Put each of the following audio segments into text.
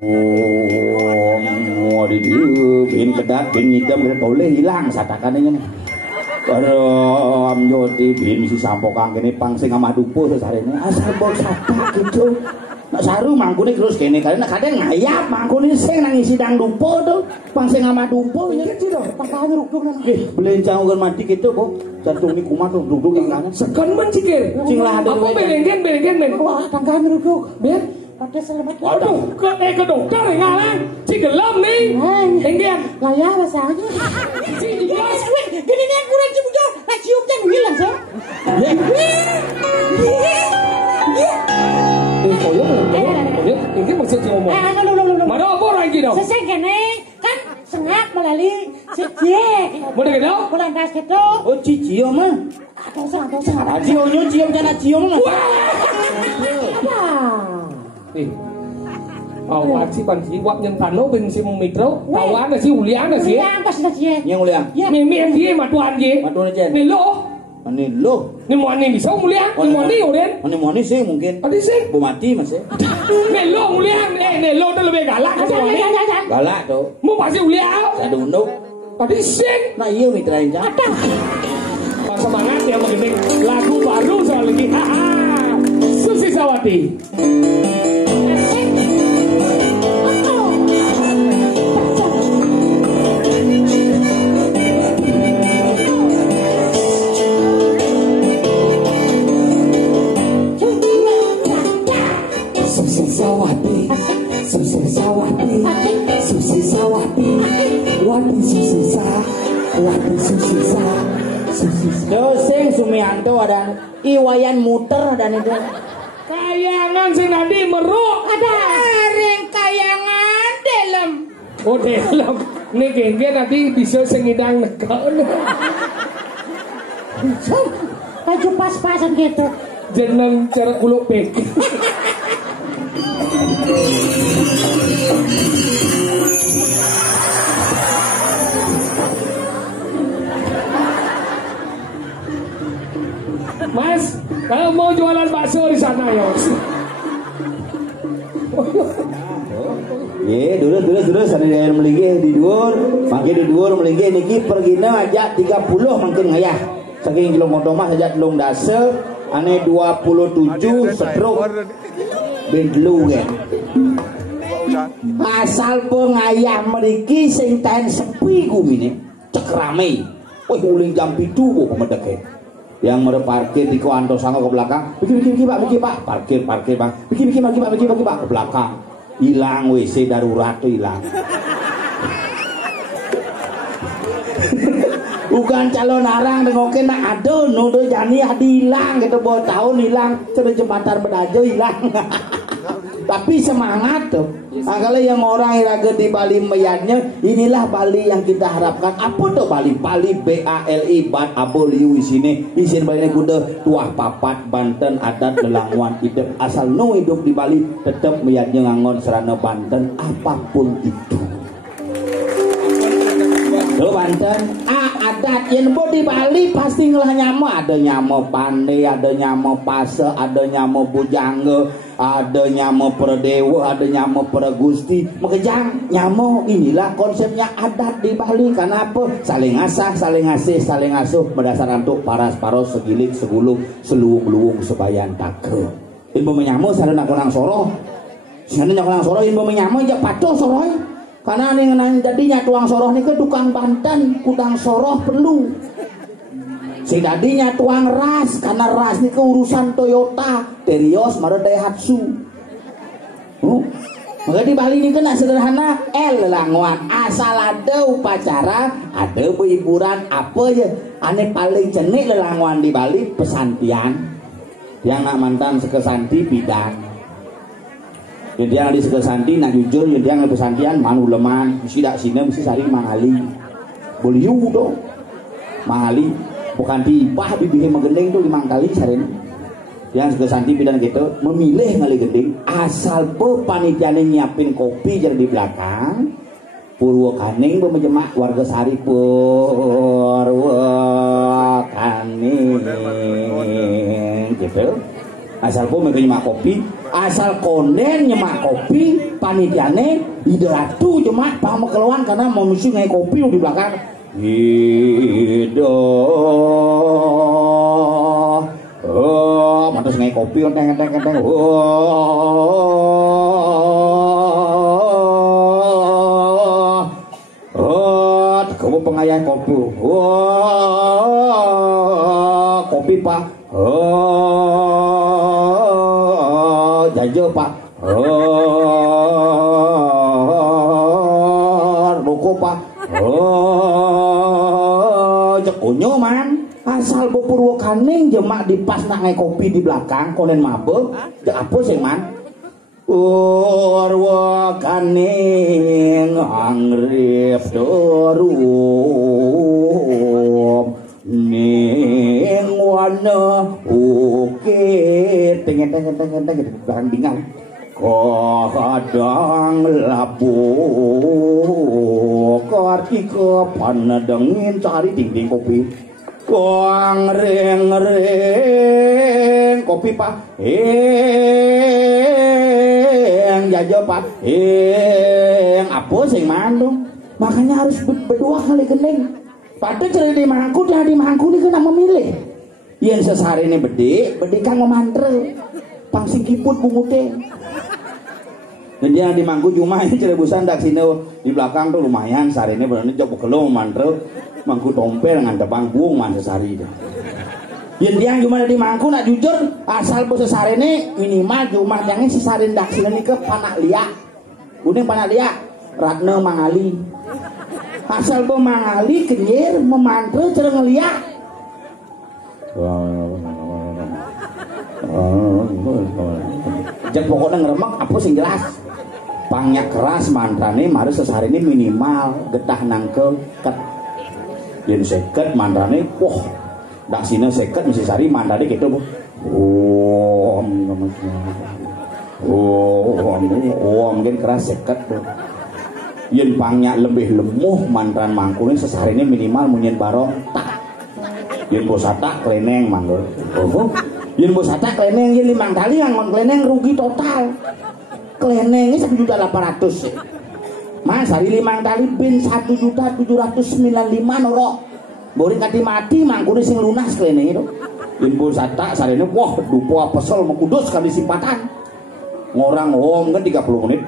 Oh, di dieu bin kedat bin hitam boleh hilang satakannya nih. Aduh, amjoti bin si sampokang kene pangsing amah dupo sesarene asal bos satak gitu. Nak saru mangkune terus kene karena kadang ngayap mangkune sing nang isi dang dupo tuh pangsing amah dupo ya gitu loh. Pakane rukuk nang. Nggih, belencang uga mati gitu kok. Jantung ni kumat tuh duduk yang kanan. Sekan men cikir. Sing lah ada. Apa belenggen men. Wah, pakane rukuk. Ben Pada selamat. Aduh, ke dokter ngalang. Cigelem nih. Enggen. Lah ya rasanya. Gini nih kurang cium jo. Lah cium jangan hilang sih. Koyo. Ini maksud ngomong. Mana apa orang gitu? Sesek kene kan sengak melalui sejek. Boleh gitu? Bulan das gitu. Oh, cium mah. Atau sang. Radionya cium jangan cium mah. Apa? Awak si panci wak nyentan lo ben si mikro. Awak si ulian si. Ulian pas dah sih. Yang ulian. Mimi si matuan si. Matuan aja. Melo. Ani lo. Ni mau ni bisa ulian. Ni mau ni ulian. Ani sih mungkin. Adi sih. Bu mati mas ya. Melo ulian. Melo tu lebih galak. Galak tu. Mau pasti ulian. Saya unduk. Adi sih. Nah iya mitra injang. Semangat ya begini. Lagu baru soal ini. Susi Sawati. Doseng Sumianto ada Iwayan muter dan itu kayangan sing nanti meruk Ada ring kayangan dalam. oh dalam ini gengge nanti bisa sengidang nekon Baju pas-pasan gitu. jeneng cara kuluk pek Mas, kalau mau jualan bakso di sana ya. dulu sana yang melinggih di dhuwur, mangke di dhuwur melinggih niki pergina aja 30 mungkin ngayah. Saking kilo motomah saja telung dase, ane 27 stroke ben telu ge. Asal pengayah mriki sing taen sepi kumine, cek rame. Wih uling jam 7 kok medeke. Yang mereparkir di Kuanto Sango ke belakang, biki pak, parkir bang, biki pak ke belakang, hilang WC darurat tuh hilang. Bukan calon arang dengokin nak aduh nudo jani hilang gitu bawa tahun hilang, sudah jembatan bedajo hilang. Tapi semangat tuh. Nah, kalau yang orang iraga di Bali meyatnya, inilah Bali yang kita harapkan. Apa tuh Bali? Bali BALI Bat Abol Yu sini. Isin Bali kuda tuah papat Banten adat lelangwan hidup asal nu hidup di Bali tetap meyatnya ngangon serana Banten apapun itu. Tuh Banten, adat yang di Bali pasti ngelah nyamo, ada nyamo pande, ada nyamo pase, ada nyamo bujangge, ada nyamo perdewa, ada nyamo pergusti, makejang nyamo inilah konsepnya adat di Bali. Kenapa? Saling asah, saling ngasih, saling asuh, berdasarkan untuk paras paros segilik segulung seluung luung sebayan take. Ilmu menyamo sarana konang soroh, sarana konang soroh ilmu menyamo aja patuh soroh. Karena ini ngenang jadinya tuang soroh ini ke tukang Banten, kudang soroh perlu. Si tadinya tuang ras, karena ras ini ke urusan Toyota, Terios, Maruti Daihatsu. Maka di Bali ini kena sederhana, langwan asal ada upacara, ada hiburan apa ya. Aneh paling jenik lelangwan di Bali pesantian, yang nak mantan sekesanti bidang. Jadi yang di sekesanti nak jujur, jadi yang pesantian manu leman, mesti tak sini mesti sari mangali, boleh yudo, mangali. Bukan tibah bibih megendeng tuh 5 kali sarin. Yang sekesanti bidang gitu memilih ngali gending asal po panitiane nyiapin kopi jadi di belakang Purwokaning bemejemak warga sari Purwokaning gitu. Asal po mereka nyemak kopi, asal konden nyemak kopi panitiane ide ratu cuma paham keluhan karena mau misi ngai kopi di belakang ide mantas ngai kopi teng kamu pengayaan kopi kopi pak jajo pak ruko pak cekunyo man asal Purwakaning jemak di pas nak ngai kopi di belakang konen mabuk apa sih man Purwakaning angrip dorum ning wana ukit tengen barang bingang kadang labu karti kepan dengin cari dinding kopi kong ring kopi pak jajo pak apa sing mandung makanya harus berdua kali gening pada cerita di mangku dah di mangku ni kena memilih yang sesari ini bedi kan memantre pangsing kiput bungute dan dia di mangku cuma ini cerebusan dak sini di belakang tuh lumayan sehari ini berani coba kelong mantre mangku tompel dengan tebang buung man sesari itu yang dia cuma di mangku nak jujur asal bos sesari ini minimal cuma yang sesari dak sini ke panak liak kuning panak liak Ratna Mangali asal pemangali kenyir memantre cereng ngeliat jadi pokoknya ngeremek apa sih jelas pangnya keras mantrane mari sesari ini minimal getah nangkel ket yang seket mantrane wah dak sini seket mesti sari mantrane gitu mungkin keras seket yen pangnya lebih lemuh mantran mangkune sesari ini minimal munyen barong tak yen bosata kleneng manggo yen bosata kleneng yen 5 kali ngon kleneng rugi total klenengnya 1.800.000 mas hari 5 kali bin 1.795.000 noro boleh kati mati mangkune sing lunas kleneng itu yen bosata sari ini wah dupo pesel mengkudus kali simpatan ngorang om kan 30 menit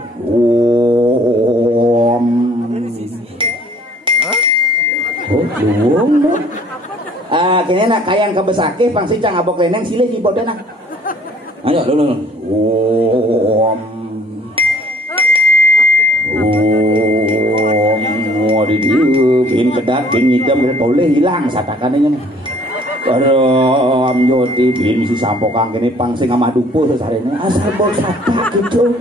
om dong kini nak kayang kebesake pangsi cang abok leneng silih keyboardnya nak ayo lu om di bin kedat bin hitam boleh hilang satakannya nih aduh amjoti bin si sampokang kene pangsing amah dupo sesarene asal bol satak gitu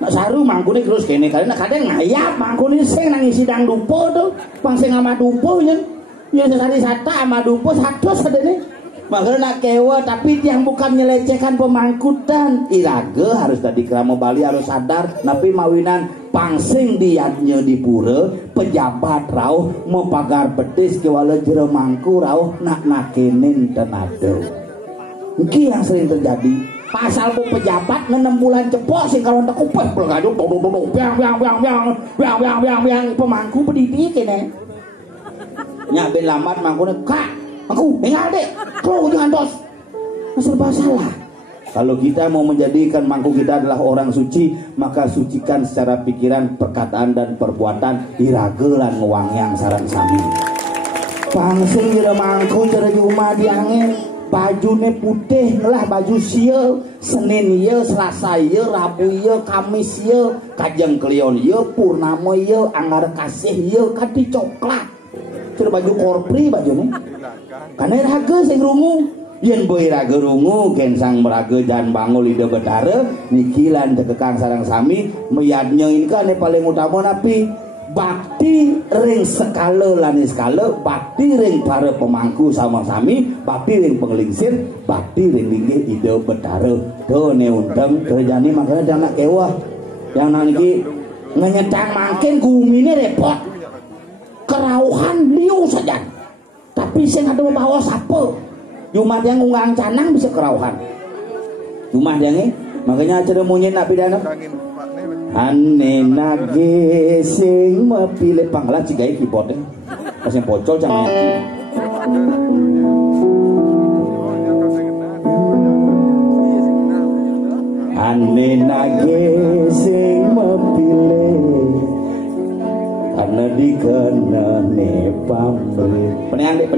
nak saru mangkune terus kene karena kadang ngayap mangkune sing nang isi dang dupo tuh pangsing amah dupo yen yen sesari satak amah dupo satu sadene makanya nak kewa tapi yang bukan nyelecehkan pemangkutan irage harus tadi kerama Bali harus sadar tapi mawinan pangsing diatnya di pura pejabat rauh mau pagar betis kewala jero mangku rauh nak nakinin tenado ini yang sering terjadi pasal bu pejabat 6 bulan cepok sih kalau tak kupet pelgadu biang pemangku pendidik ini nyak ben lambat mangkune kak aku tinggal dek kau jangan dos serba salah kalau kita mau menjadikan mangku kita adalah orang suci maka sucikan secara pikiran perkataan dan perbuatan iragelan ngewangyang sarang sami pangsing jera mangku jera juma diangin bajune putih lah baju sieu Senin ieu Selasa ieu Rabu ieu Kamis ieu Kajeng Klion ieu Purnama ieu Anggar Kasih ieu kadi coklat ceur baju korpri bajune karena raga sing rungu yen boy raga rungu gensang meraga dan bangul ide bedare nikilan tekekang sarang sami meyadnya ini kan yang paling utama napi bakti ring skala lanis skala bakti ring para pemangku sama sami bakti ring penglingsir bakti ring linggih ide bedare do ne undang kerjani makanya jangan kewah yang nanti ngenyetang makin gumine repot kerauhan liu saja tapi sing ada bawa sapo Jumat yang ngungang canang bisa kerauhan Jumat yang ini makanya acara munyin nak pidana Ane nage sing mepilih panglah cigai keyboardnya pas yang pocol sama yang ane nage sing mepilih karena dikena ne pamrih peneang dek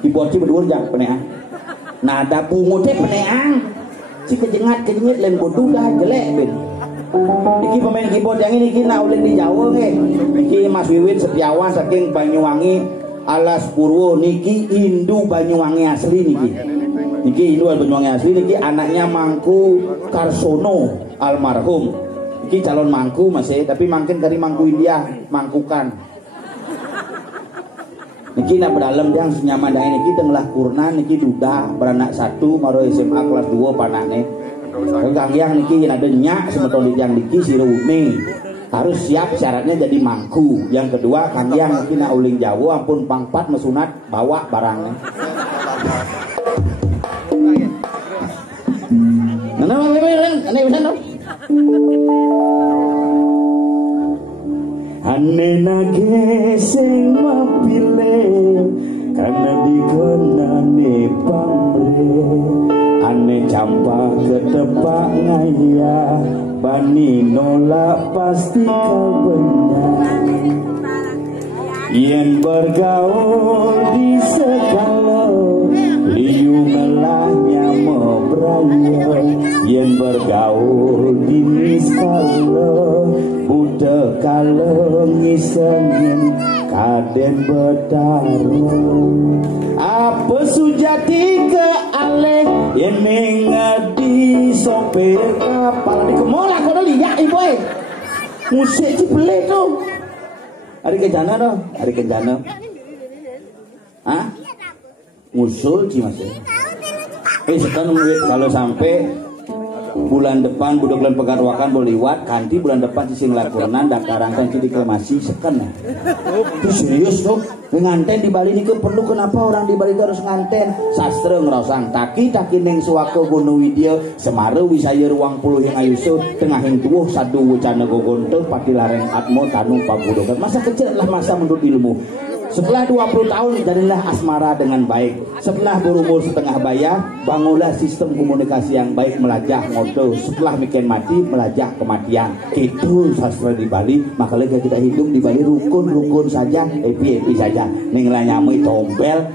keyboardnya berdua jangan peneang nada pungut deh peneang si kejengat len bodoh dah jelek ben. Iki pemain keyboard yang ini kina ulin di Jawa nge. Iki Mas Wiwin Setiawan saking Banyuwangi Alas Purwo niki Indu Banyuwangi asli niki. Niki Indu Banyuwangi asli niki anaknya Mangku Karsono almarhum. Niki calon mangku masih tapi makin dari Mangku India mangkukan. Niki nak berdalam yang senyaman dah niki tengah kurna niki duda beranak satu maro SMA kelas 2 panakne. Kang yang niki ada nyak semetoli yang niki sirune harus siap syaratnya jadi mangku. Yang kedua kang yang niki nak uling Jawa ampun pangpat mesunat bawa barangnya. Nana beben ane bisa no. Ane nage sing mapilih karena dikenane pamrih ane campak ketepak ngaya bani nolak pasti kau benar yen bergaul di segala liu ngelahnya mebraya yen bergaul di miskala budak kalau ngisengin kaden bertarung apa sujati ke aleh yang mengadi sopir kapal di kemola kau dah lihat ibu musik cipelit tu hari kencana tu hari kencana ah ngusul ci masih sekarang kalau sampai bulan depan bulan pegarwakan boleh liwat kanti bulan depan sising lakonan dakarangkan di reklamasi seken itu serius tuh nganten di Bali ini perlu kenapa orang di Bali itu harus nganten sastra ngerosang taki neng suwako Gunung Widya Semaru Wisaya Ruang Puluh yang ayusu tengah yang tuh sadu wacana gogonto pati lareng atmo tanung pagudokan masa kecil adalah masa menurut ilmu. Setelah 20 tahun jadilah asmara dengan baik. Setelah berumur setengah bayar, bangunlah sistem komunikasi yang baik melajah ngoto. Setelah mikir mati, melajah kematian. Itu sastra di Bali. Makanya kita hidup di Bali rukun-rukun saja, epi-epi saja. Ning nyamui tombel,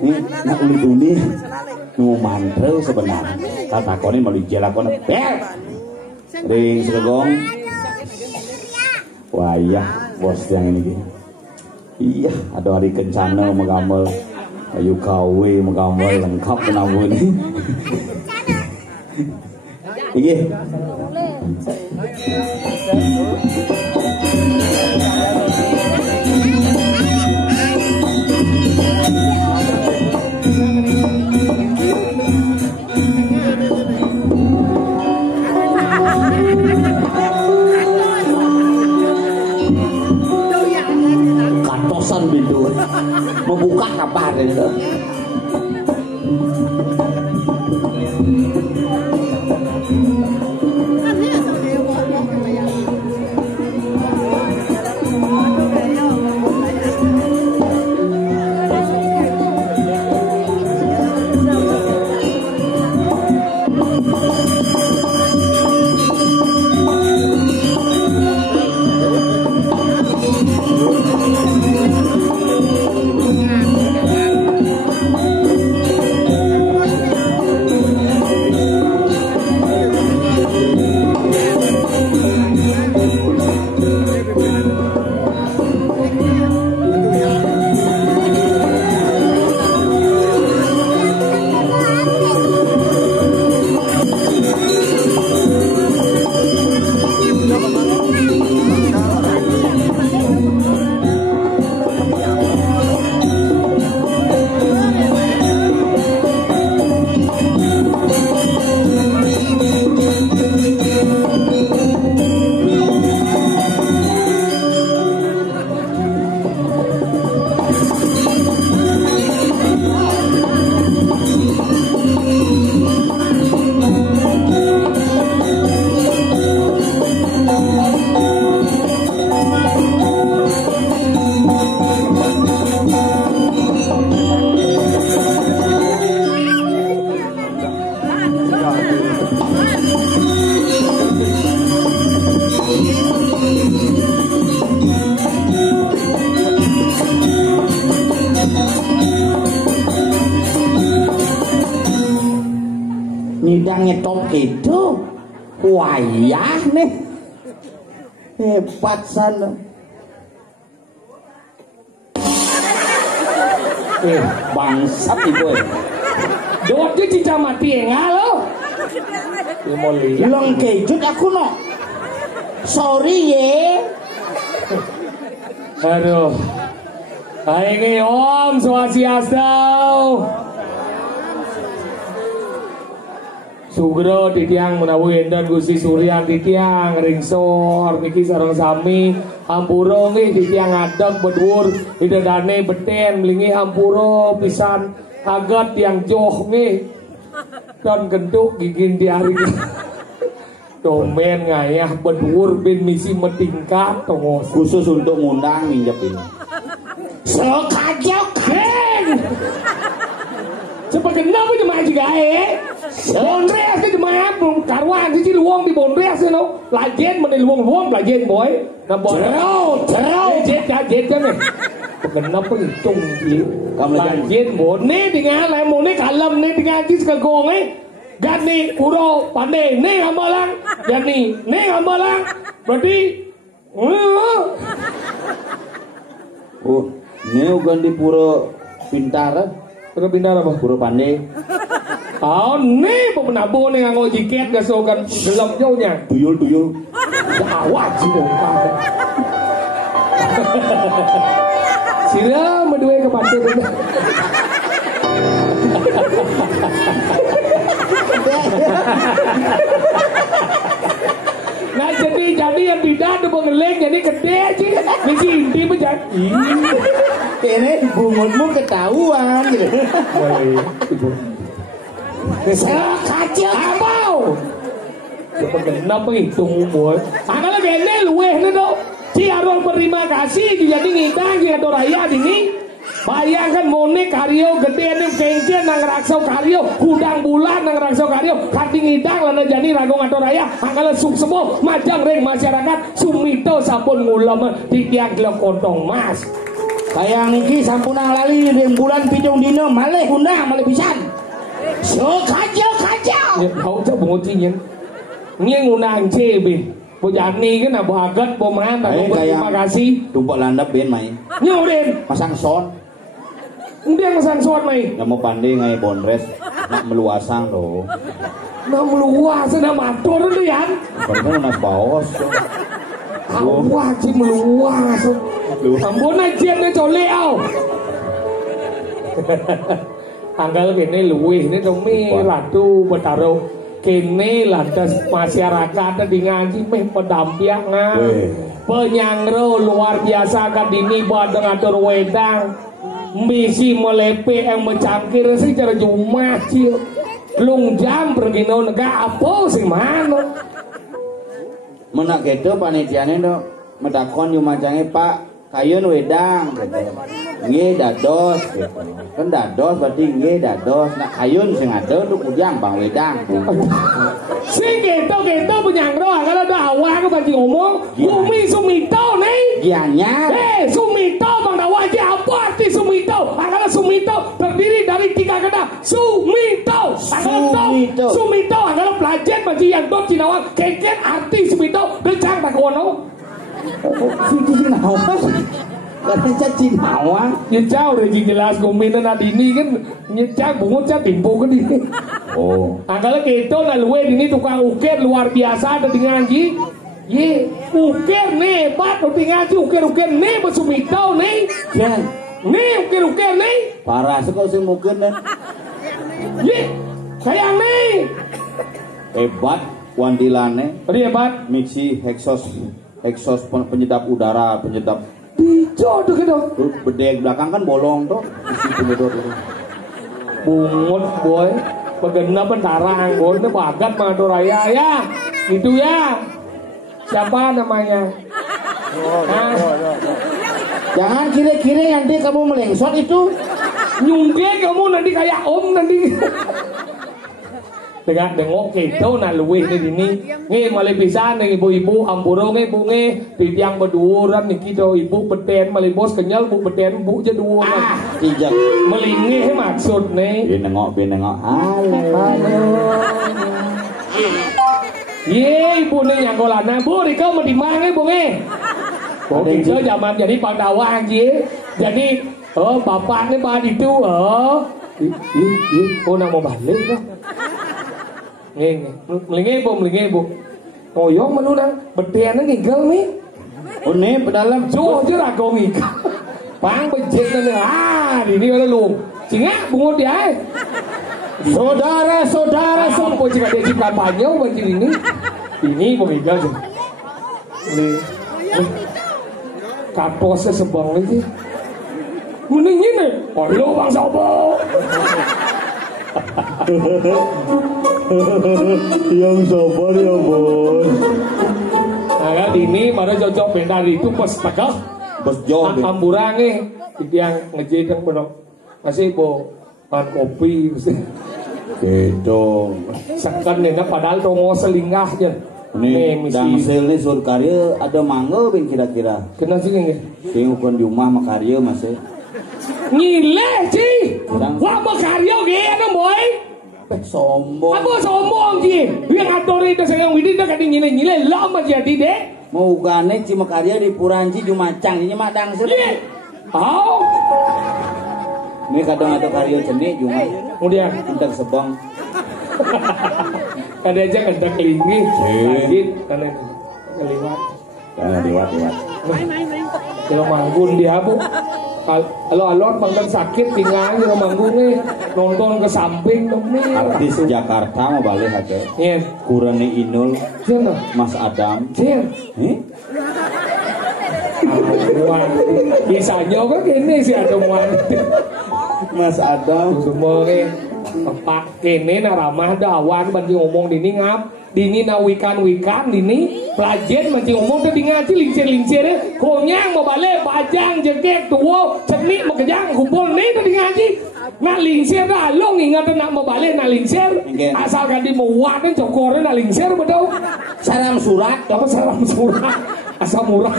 nih nak uli duni, nu mantra sebenarnya. Kata koni melalui jelakon bel, ring segong. Wah iya, bos yang ini. Iya, ada hari kencana mengamal ayu kawe mengamal lengkap menamu ini. Iya. Bintu membuka kabar itu. wayah nih. Hebat sana. Bangsat itu. Dotnya cica mati enggak lo. Long kejut aku no. Sorry ye. Aduh. Ini Om Swastiastu. Sugro titiang menawi enten Gusti Surya titiang ringsor niki sareng sami hampura nggih titiang ngadeg bedhuwur widadane beten mlingi hampura pisan agat yang joh nggih dan genduk gigin diari domen ngayah bedhuwur ben misi metingkat tongos Khusus untuk ngundang minjep ini. Sekajak hen. Cepat kenapa jemaah juga Bondres ke jemaah karwan si luang di Bondres no. Lajen mana luang lajen boy. Cerau jet kan nih. Kenapa hitung sih? Lajen bone dengan lemone kalem nih dengan jis kegong Gani uro pandai nih amalang. Gani nih amalang. Berarti Oh, ini ugan di pura pintar. Pura pintar apa? Pura pandai. Oh, nih pemenabo nih nganggo jiket gasokan gelap jauhnya. Tuyul. Awat sih dong. Sila berdua ke pantai. Nah jadi yang tidak ada pengeleng jadi gede sih. Misi inti menjadi. Ini bungutmu ketahuan gitu. Sekacau abau. Kenapa hitung boy? Angkala gene luweh nih dok. Si arwah berterima kasih jadi ngitang si Ato Raya dini. Bayangkan monik karyo gede nih kencen nang raksau karyo hudang bulan nang raksau karyo kati ngitang lana jadi ragong Ato Raya angkala suksemo majang ring masyarakat sumito sampun ngulam di tiang gelap kontong mas. Kayak niki sampuna lali ring bulan pitung dino malih undang malih pisan. So kacau. Ya tahu cak bungutinya. Ini ngundang cebin. Bojani kan abu agat boman terima kasih. Tumpuk landap ben mai. Nyurin Pasang son. Dia ngesang suat mai. Namo pandai ngai Bondres nak meluasang do. Nah meluas sudah matur tu ya. Karena nas baos. Wah cik meluas. Ampun aja nih cole au. Tanggal kene luwih ini domi ratu betaro kene lantas masyarakat di ngaji meh pedampiak nga penyangro luar biasa kan dini badeng atur wedang misi melepe yang mencangkir sih cara cuma cil lung jam pergi no nega apa sih mana menak gitu panitiane do medakon yumacange Pak kayun wedang gitu. Nggih dados gitu. Kan dados berarti nggih dados nak kayun sing ado tuh kujang bang wedang. Sing gitu penyangro kalau ada awak berarti ngomong Bumi Sumito nih. Gianya. Sumito bang dawa aja apa arti Sumito? Kalau Sumito terdiri dari 3 kata Sumito. Sumito kalau pelajar bagi yang dot Cinawang keken arti Sumito decang tak kono. Cinawa katanya Cinawa nyecau udah jelas komenan adini kan nyecau bungut cak timpo kan ini kalau gitu nah luwe ini tukang ukir luar biasa ada di ngaji ye ukir nih hebat udah ngaji ukir nih Sumito nih nih ukir nih parah sekali sih mungkin nih ye kayak nih hebat wandilane hebat mixi exhaust penyedap udara, penyedap hijau tuh gitu. Bedek belakang kan bolong tuh. Bungut boy, pegena pentara anggur, itu bagat Ato Raya ya, gitu ya. Siapa namanya? Jangan kira-kira nanti kamu melengsot itu. Nyungge kamu nanti kayak om nanti. Dengan dengok gitu nah luwih di sini nge malih pisan nih ibu-ibu ampuro nge bu nge titiang berduuran niki do ibu beten malih bos kenyal bu beten bu jeduuran tidak melingih maksud nih binengok halo Ye, ibu nih nyangkolana, bu, Rika mau dimana bu nge? Oke, so zaman jadi Pandawa aja, jadi bapaknya bahan itu, nama balik kan? Melinge bu, ngoyong menunang, beteannya ngigel nih. Nih pedalam, Jauh aja ragu ngigel, pang bejek nih, ini ada lu, singa bungut dia. Saudara, Mau jika dia cipta banyak baju ini pemigal sih. Kaposnya sebang lagi. Mending ini, lu bang sobo. Yang sabar ya bos. Nah kan ini pada cocok benda itu pas tegak. Bos jawab. Amburan nih, yang ngejit yang benar. Masih bo, kopi. Gitu. Sekan nih, padahal tongo selingah aja. Nih, dangsel nih sur karya ada mangga ben kira-kira. Kena sih nggak? Sing ukun di rumah makarya masih. Ngile sih, wah makarya gini boy. Sombong. Apa sombong sih? Yang atur itu sayang widih dah kadang ngile lama jadi deh. Mau gane cima karya di Puranci Jumacang ini mah dangsel. Oh. Ini kadang ada karya jenis cuma. Kemudian Entar sebang. ada aja kedak linggi, lagi karena kelewat. Lewat. Kalau manggun dia bu, kalau alon pangkat sakit tinggal di manggung nih nonton ke samping nih. Artis Jakarta mau balik aja. Iya. Kurangnya Inul, Siapa? Mas Adam. Siapa? Bisanya kok gini sih ada muan. Mas Adam. Semua nih. Pak kene na ramah dawan banci ngomong dini ngap dini na wikan dini pelajen banci ngomong tadi ngaji lincir konyang mau balik pajang jengkek tua cenik makejang kumpul nih tadi ngaji na lincir dah lo ingat nak mau balik na lincir asalkan di muatin cokornya na lincir betul Salam surat. apa salam surat asal murah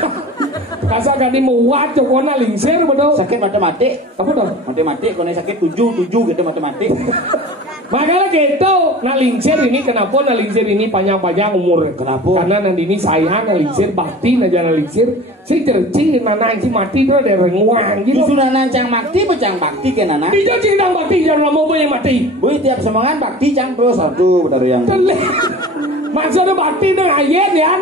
asalkan di muat cokornya lincir betul Sakit matematik. apa dong Matematik kalau sakit 7 gitu matematik. Makanya gitu, nah lingsir ini kenapa nah lingsir ini panjang-panjang umur? Kenapa? Karena nanti ini saya nah lingsir bakti nah jangan lingsir. Si cerci nah nanti mati tuh ada renguang gitu. Sudah nancang bakti becang bakti ke nana. Dijauh cintang bakti jangan mau banyak mati. Bu tiap semangat bakti cang terus satu benar yang. Teleh. Maksudnya bakti itu ayat ya.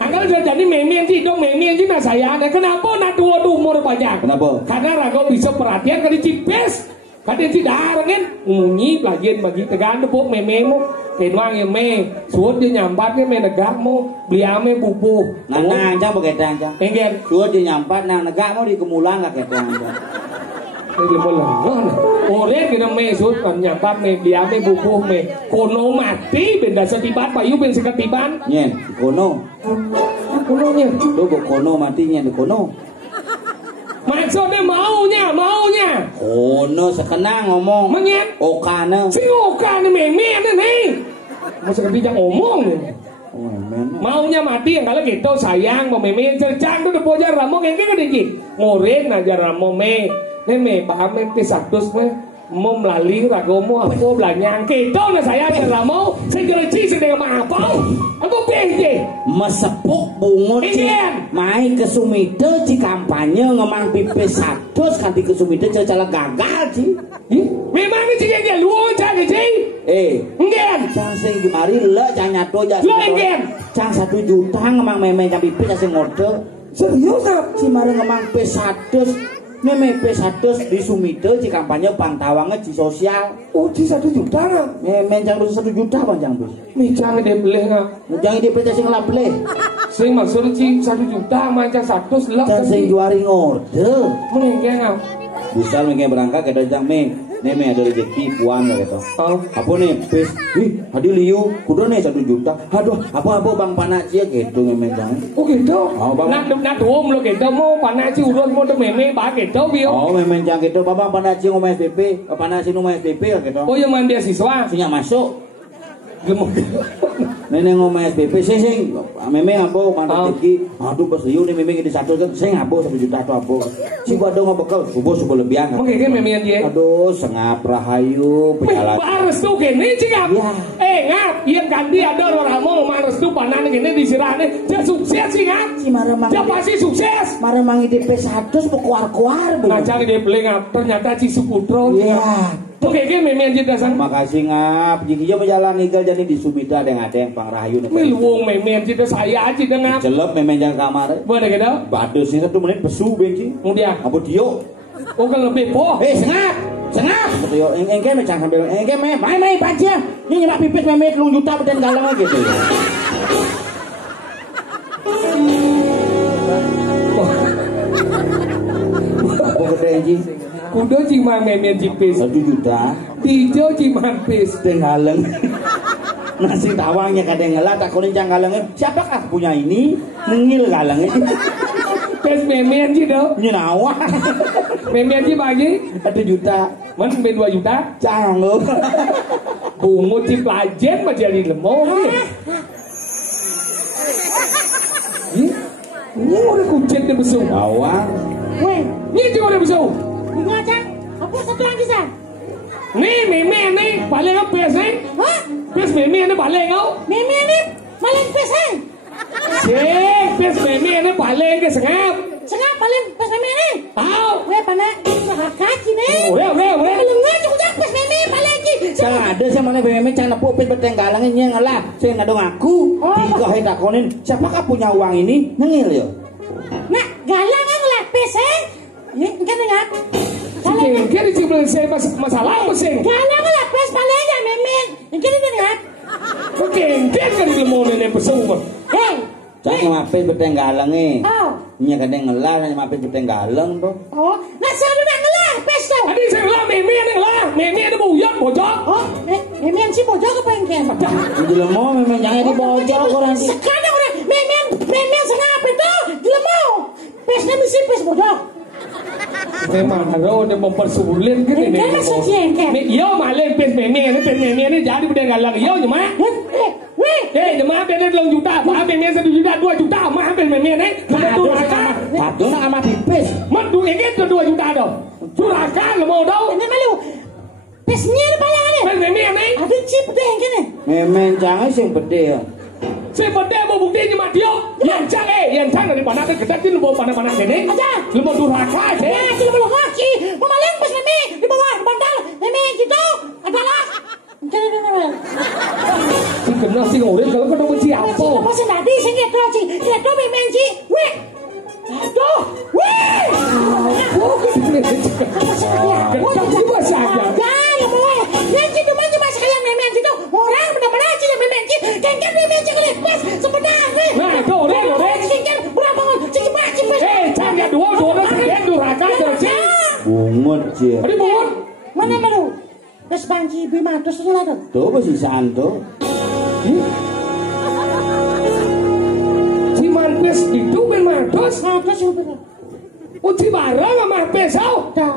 Anggal jadi meme sih dong meme sih nah saya. Nah kenapa nah tua umur panjang? Kenapa? Karena rago bisa perhatian kali cipes. Kadang si darang kan ngunyi pelajaran bagi tegan depok mememo kenwang yang me suốt dia nyampat ke me negak mo beli ame bubu Nang cang pakai cang. engger Sudah dia nyampat nang negak mau di kemulan nggak kayak cang. ini boleh oleh kita me suốt kan nyampat me beli ame bubu me kono mati benda setiban payu ben seketiban Nyen, kono. kononya Tuh kono matinya di kono. maksudnya maunya Kono sekenang ngomong. menyen Okana. si oka nih meme nih masa ketiga ngomong nih Oh, men. maunya mati yang kalau gitu sayang mau meme cercang tuh depo jar ramo kayak gini dikit ngoren aja ramo me paham me pisatus me mau melalui ragomo apa belanja gitu nah sayang jar ramo saya cerci sedang apa penge Mesepuk bungut Ingen. mai ke Sumida ci kampanye ngemang pipis 100 kanthi ke Sumida cacala gagal ci. memang ini cikin luang cang ci enggak Cang sing dimari lek cang nyato jas. Lo engen. Cang 1 juta ngemang meme cang pipis sing ngode. Serius ap ci mari ngemang pipis 100. Meme pipis 100 di Sumida ci kampanye pangtawange ci sosial. oh ci 1 juta nah Meme cang 1 juta bang cang bis. micang dia beli nggak Mujang di pipis sing laple. sing maksud ci 1 juta macam 100 lah Cang sing juari ngode. menengeng nggak Bisa mengke berangkat ke dojang Neme ada rezeki puan gitu. Apa nih pes? Hadi liu kudu nih 1 juta. Aduh, apa bang panak cia gitu ngemen bang. oh gitu Oh, bang. nak tuom lo gitu mau panas ci urut mau meme bah gitu bio Oh, memen jang gitu. Babang panak cia ngomong SPP, panak cia ngomong SPP gitu. oh yang main beasiswa Sinya masuk. gemuk Nenek ngomong SPP sing meme apa panak rezeki. Aduh, pas liu nih meme di 1 sing apa 1 juta atau apa. Si badong ngabekal subuh lebihan. mungkin meme dia Aduh, sengap rahayu pejalan. baris tuh gini cingap Ya. ngap yang ganti ada orang mau restu panan gini disirane dia sukses sih ngap Si maremang. dia pasti sukses Maremang ide pesatus pekuar-kuar. nah jangan dia beli ngap ternyata Cisu Putro Iya. tuh kayak gini memen cinta sang Makasih ngap. Jika dia berjalan ninggal jadi di Subida ada yang Pang Rahayu. miluang memen cinta saya aja ngap Celep memang jangan kamar. boleh gitu Badus ini 1 menit pesu benci. kemudian Apa dia? oh kan lebih poh Sengap. Betul yo. Engke me jangan sambil engke me. Mai baca. Ini nyemak pipis me 3 juta beden galang gitu. Apa gede anjing? kudo cima memen cipis 1 juta. tijo cima pis Beden galang. Nasi tawangnya kadang ngelah tak kuning jang galangnya. Siapakah punya ini? Nengil galangnya. pes memen sih dong Nyenawa. memen sih bagi 1 juta. men 2 juta Canggup. bungut cip lajen mah jadi lemong ini udah kucet deh besok Bawang. Weh, ini juga udah besok bunga cang. Apa satu lagi sang? nih memen nih paling apa pes nih Hah? pes memen nih paling kau Meme ini paling peseng. cek pes memen nih paling ke sengap Sengap paling pes meme ini. tahu Weh panak kaki nih. udah Belum juga pes meme paling lagi. Jangan ada sih mana BMM can nepuk pit beteng galangnya nya ngalah. Saya ngadong aku. Oh. Tiga hari takonin, siapakah punya uang ini? Nengil yo. Nah, galang yang lah peseng. Ya, kan dengar. Galang. cek di cibel saya masalah apa sih Galang lah pes paling aja meme. Kan dengar. oke kan di lemong ini besok mah Hei. Jangan mapit beteng galangnya. Oh. Nya kadang ngalah nya mapit beteng galang tuh. Oh, nah saya udah ngelah pes tuh. tadi saya bilang memen ini buyut bocok Oh, meme si bojok apa yang kayak? Di lemo memang jangan dibojok orang di. Sekarang udah meme sengap itu di lemau. Pesnya mesti pes bojok. memang harus dia mempersulit gitu nih Kan masuk jengkel. iya malah pes memen ini jadi udah galang iya cuma Weh, cuma beda 2 juta mah memen 1 juta 2 juta mah hampir memen Aduh, durhaka Aduh nak amat pipis. Mandu ini 2 juta dong durhaka lo mau dong ini malu. Pesnya ada bayangannya. pes memen nih Ada chip deh yang kene. Memang jangan sing bede yo. sebenarnya mau bukti cuma dia yang cang dari mana ke kita sih lu mau mana ini Aja. lu mau durhaka aja Ya, tidak boleh kaki. Memaling pas meme di bawah bantal. Meme gitu adalah. Kene kene. si kenal si ngorek kalau ketemu siapa Apa sih tadi sing gitu sih? Gitu meme sih. Weh. Aduh. Weh. Apa sih dia? Kenapa sih bahasa aja? Ya boleh. Yang gitu mah cuma sekalian meme gitu. Orang benar-benar sih meme sih. Kan meme sih kalau pas sebenarnya. Nah, tuh, Ren. Kan berapa cepet. Cang ya dua sedikit durhaka terus Bungut je. Ini bungut Mana malu? Terus banci bima terus lah tuh. Tuh besisaan tuh. si mantes itu ben matos Nah, terus yang bener. uci barang sama pesau Dah.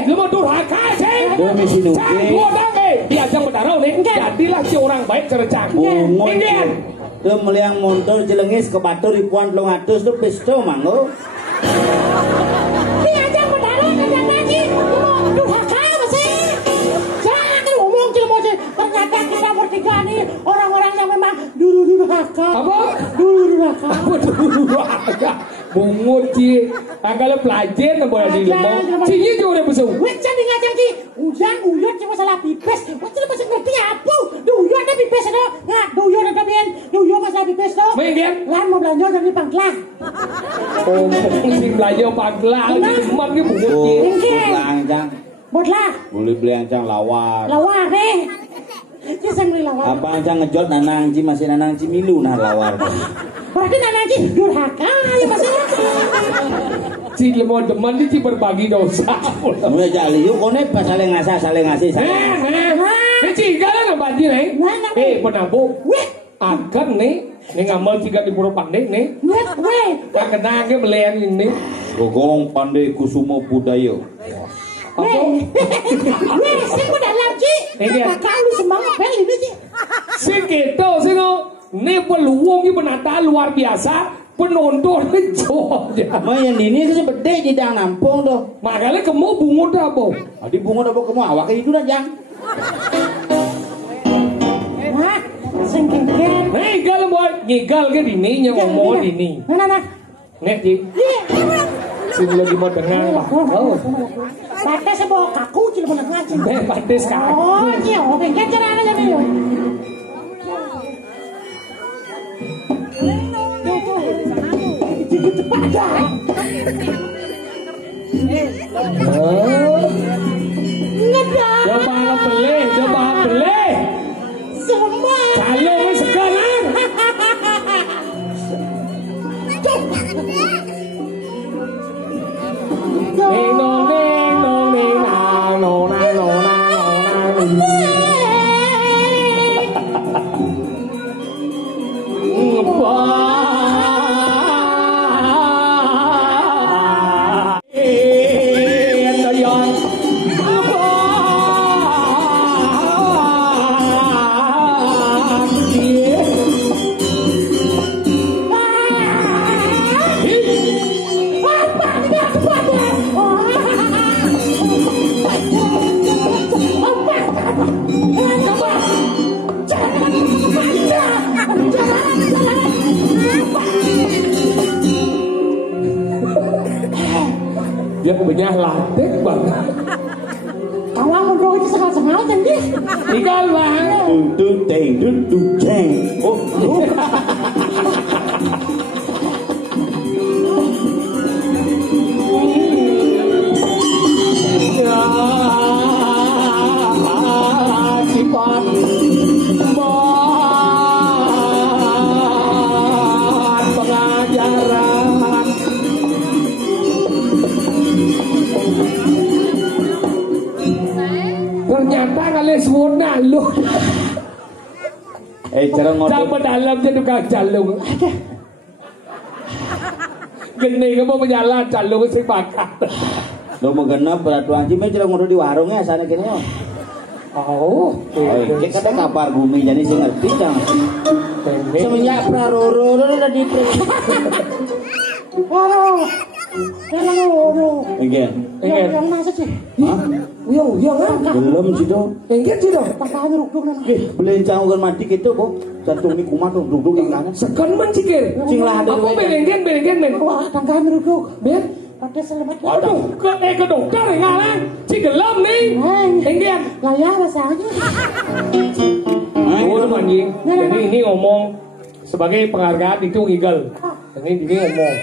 lu mau durhaka ceng Dia misi nuke. cang gua dong diajak berdarah nih jadilah si orang baik cerecang Bungut. Indian Tuh meliang montor jelengis ke batu ribuan 200 tuh pisto manggo. Ini aja berdarah ada lagi. Mau durhaka masih. Jangan ngomong cuma sih. Ternyata kita bertiga nih orang-orang yang memang durhaka. apa Durhaka. apa durhaka bungut ci agak pelajar na boleh di lemong cinya juga udah besar Wih, jadi ngajak sih. Uyut cuma salah pipes. Wah, tidak masih ngerti apa. Duyut ada pipes ada. Nggak, duyut ada bien. Duyut masalah pipes tuh. main game Lan mau belanja dari pangklah. oh si belajar pagla emak ke bungut ci Oh, Engke. belanjang. Buatlah. Boleh beli ancang lawar. Lawar deh. Dia sang beli lawar. Apa ancang ngejot nanang ci masih nanang ci milu nah lawar. Berarti nanti durhaka ya masalah. si lemong demen dia ci berbagi dosa Mulai jali yuk kone pas saling ngasih Ini ciga lah nambah dia nih. Mana? Penabung. Wih, Akan nih. Ini ngamal ciga di Pura Pandai nih. wih. Tak kenangnya melihat ini. Gogong Pandai Kusumo Budayo. Apa? Wih, sih udah lagi. Iya. Kakak lu semangat bel ini sih. Si gitu sih no. Ini peluang ini penata luar biasa. Penonton jauh ya. Mau yang ini sih bede di dang nampung tuh. Makanya kamu bungut apa? Adi bunga apa kamu awak itu dah jang. Nah, sing kengken. Ngigal boy, ngigal ke dini nya ngomong dini. Nah. Nek Ji. Iya. Sing lagi mau dengar lah. Oh. Pates bawa kaku cil mau ngaji. Pates kaku. Oh, iya, kengken carane jadi yo. Cepat dah. Ngedah. Coba beli. Semua. Kalau wis sekarang. Dia punya latih banget. Awang mondok iki sekal-sekal tendi. Ikan bang. Jeng. Oh. Ya, sifat pengajaran. Ternyata kalian semua lu. Cara ngomong. Sampai dalam jadi tukang jalung. Gini kamu menjalan jalung si bakat. Lo mau genep peraturan sih, cara ngomong di warungnya sana kini. Oh, Cek kata kabar bumi jadi sih ngerti jangan. Semenjak praroro udah di. Waduh. Again. Yang masa sih? Hah? Yo kan? Belum sih dong. Enggak sih dong. Pakaian rukuk nang. Belencang ugan mati gitu kok. Jantung ni kumat tuh duduk yang kanan. Sekan mencikir. Cing lah ada. Aku belenggen men. Wah, pakaian rukuk. Ben. Pakai selamat. Aduh, ke dokter ngalang. Cigelam nih. Enggak. Lah ya rasanya. Oh, anjing. Jadi ini ngomong sebagai penghargaan itu ngigal. Ini ngomong.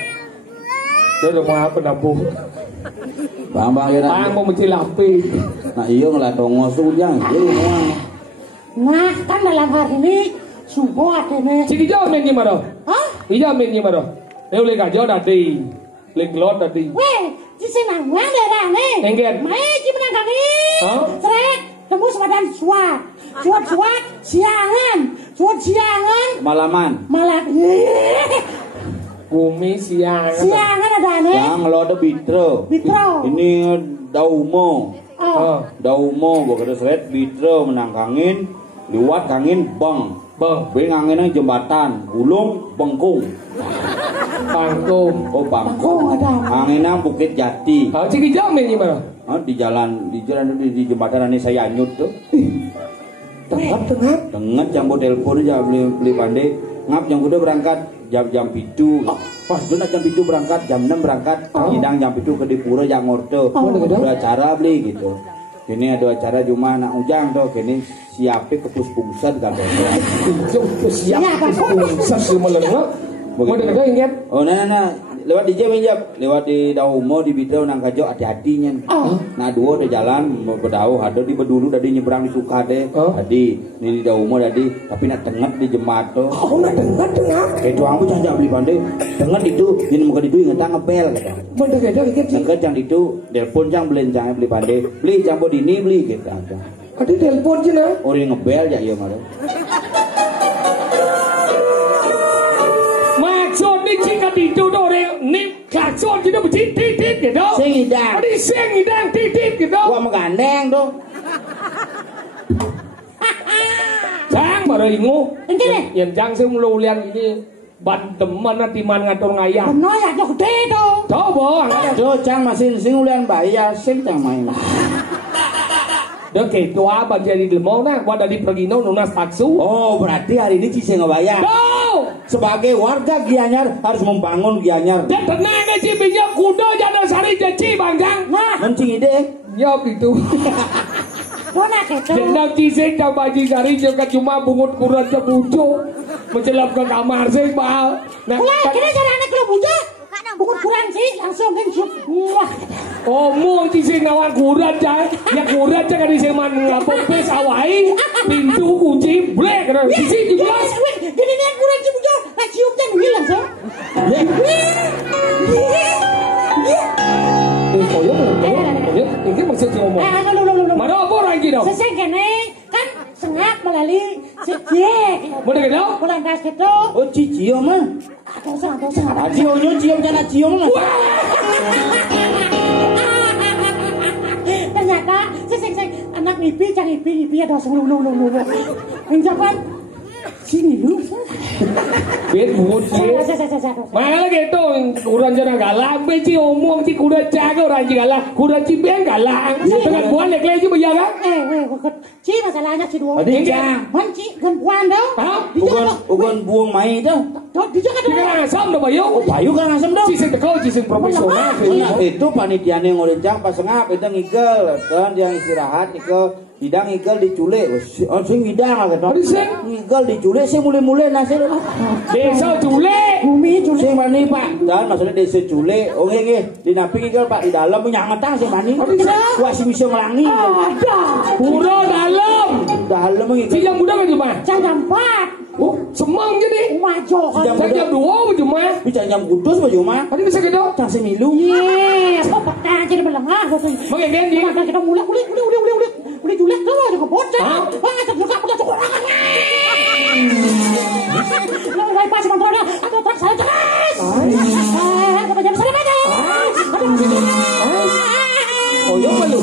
Dia udah mau apa nabuh. Bang ya. Bang mau mencilapi. Nah iya ngelatong sujang. Nah, kan dalam hari ini subuh adene. Cik hijau main gimana? Hah? Hijau main gimana? Dia boleh kajau tadi. Lengklot tadi. Weh, ci senang wae dah nih. Enggen. Mae ci menang kaki. Hah? Srek, tembus badan suat. Suat siangan. Malaman. Malah. Bumi siang. Siangan ada nih. Yang ngelodo bitro. Bitro. Ini daumo. Oh. Daumo gua kata seret bitro menang kangin. Liwat kangin bang. Beng anginnya jembatan. Gulung bengkung. Pangkum. Oh bangkung. Bangkung ada. Anginnya Bukit Jati. Cik hijau main gimana? Di jalan di jembatan ini saya nyut tuh. Tengap. Dengar jambu telepon aja beli pandai. Ngap yang udah berangkat jam pitu. Wah, itu nak jam pitu berangkat, jam 6 berangkat. Hidang jam pitu ke Dipura yang ngorto. Ada acara beli gitu. Ini ada acara cuma anak ujang tuh. Kini siapin kepus pungset kan. Siap pungset cuma lengkap. Mau dengar ingat? Oh nah. Lewat DJ menjap, lewat di Daumo di Bidau nang kajo hati-hatinya. Nah dua udah jalan berdau, ada di Bedulu tadi nyebrang di Sukade, tadi ini di Daumo tadi, tapi nak tengah di Jembat tuh. Oh nak tengah. Itu aku jangan beli pandai, tengah itu, ini muka itu ingat ngebel kata. Bener ingat sih. Tengah yang itu, telepon jangan beli pandai, beli jambo dini beli gitu aja. Ada telepon sih nah. Orang ngebel ya iya marah. Maksud ni jika itu orang ni klakson kita bertitit gitu. Sengidang. Ada sengidang titit gitu. Wah menggandeng tuh. Jang baru ingu. Ini. Yang jang sih mulu lian ini banteman timan ngatur ngayang. Benar ya gede tuh. Coba. Aduh, cang masih sing ulian bayar sing cang main. Dia ketua jadi lemau nah, buat dari pergi lunas taksu. Oh, berarti hari ini Cici ngebayar. No. Sebagai warga Gianyar harus membangun Gianyar. Dia tenang aja pinjam kudo jangan sari janji banggang. Nah, Mencing ide. Ya gitu. mana gitu? Jendak cisik dan baji sari juga cuma bungut kurat ke bucu. Mencelap ke kamar sih bal. Nah, Kira cara anak lo budak. Bukan kurang sih, langsung kan cium. Wah. omong cisik nawan kurat cai. Ya kurat jangan diseman ngapok pes awai. Pintu kunci blek. Cisik jelas. Gini nih kurang cium budak. Nah cium kan hilang so. Koyok. Ini maksud si omong. Mana apa orang gitu? Seseng kene kan sengak melalui sejek. Mana gitu? Bulan das gitu. Oh, Cici mah. Atau sang. Cionyo cium jangan cium lah. Ternyata seseng anak ngipi cang ngipi ada lu. Menjabat sini lu. Bet bungut sih. Mana gitu? Kurang jangan galak. Beci omong si kuda jaga orang galak. Kuda cipian galak. Dengan buan lek-lek juga ya kan? Ci masalahnya ci dua. Adi cang. Man ci kan buan dah. Hah? Ugon buang mai dah. Di jaga Tiga dah. asam dah bayu. Oh, Bayu kan asam dah. Cisik tekau cisik profesional. Nah, itu panitiane ngolencang pas ngap itu ngigel. Kan dia istirahat ngigel. Bidang ngigel diculik. Oh, sing bidang gitu. Adi sing Ngigel diculik sing mulai-mulai nasi. desa culik. Bumi culik. Sing mani Pak. Dan maksudnya desa culik. Oh nggih. Di napi ngigel Pak di dalam nyangetang sing mani. Wah sing bisa ngelangi. Ada. Pura dalam. Dalam ngigel. Si yang muda kan cuma. Jam 4. Oh, semang jadi. Majo. Jam Saya jam 2 cuma. Bicara jam kudus baju mah. Tadi bisa gitu. Cang sing milu. Yes, kok pernah jadi belengah. Pakai ganti. Maka kita mulai julek tuh ada kebocor. Wah, terbuka udah cukup. Lalu baik pas kontrolnya atau tak saya terus. Apa jam salah aja. Oh, yo bayu.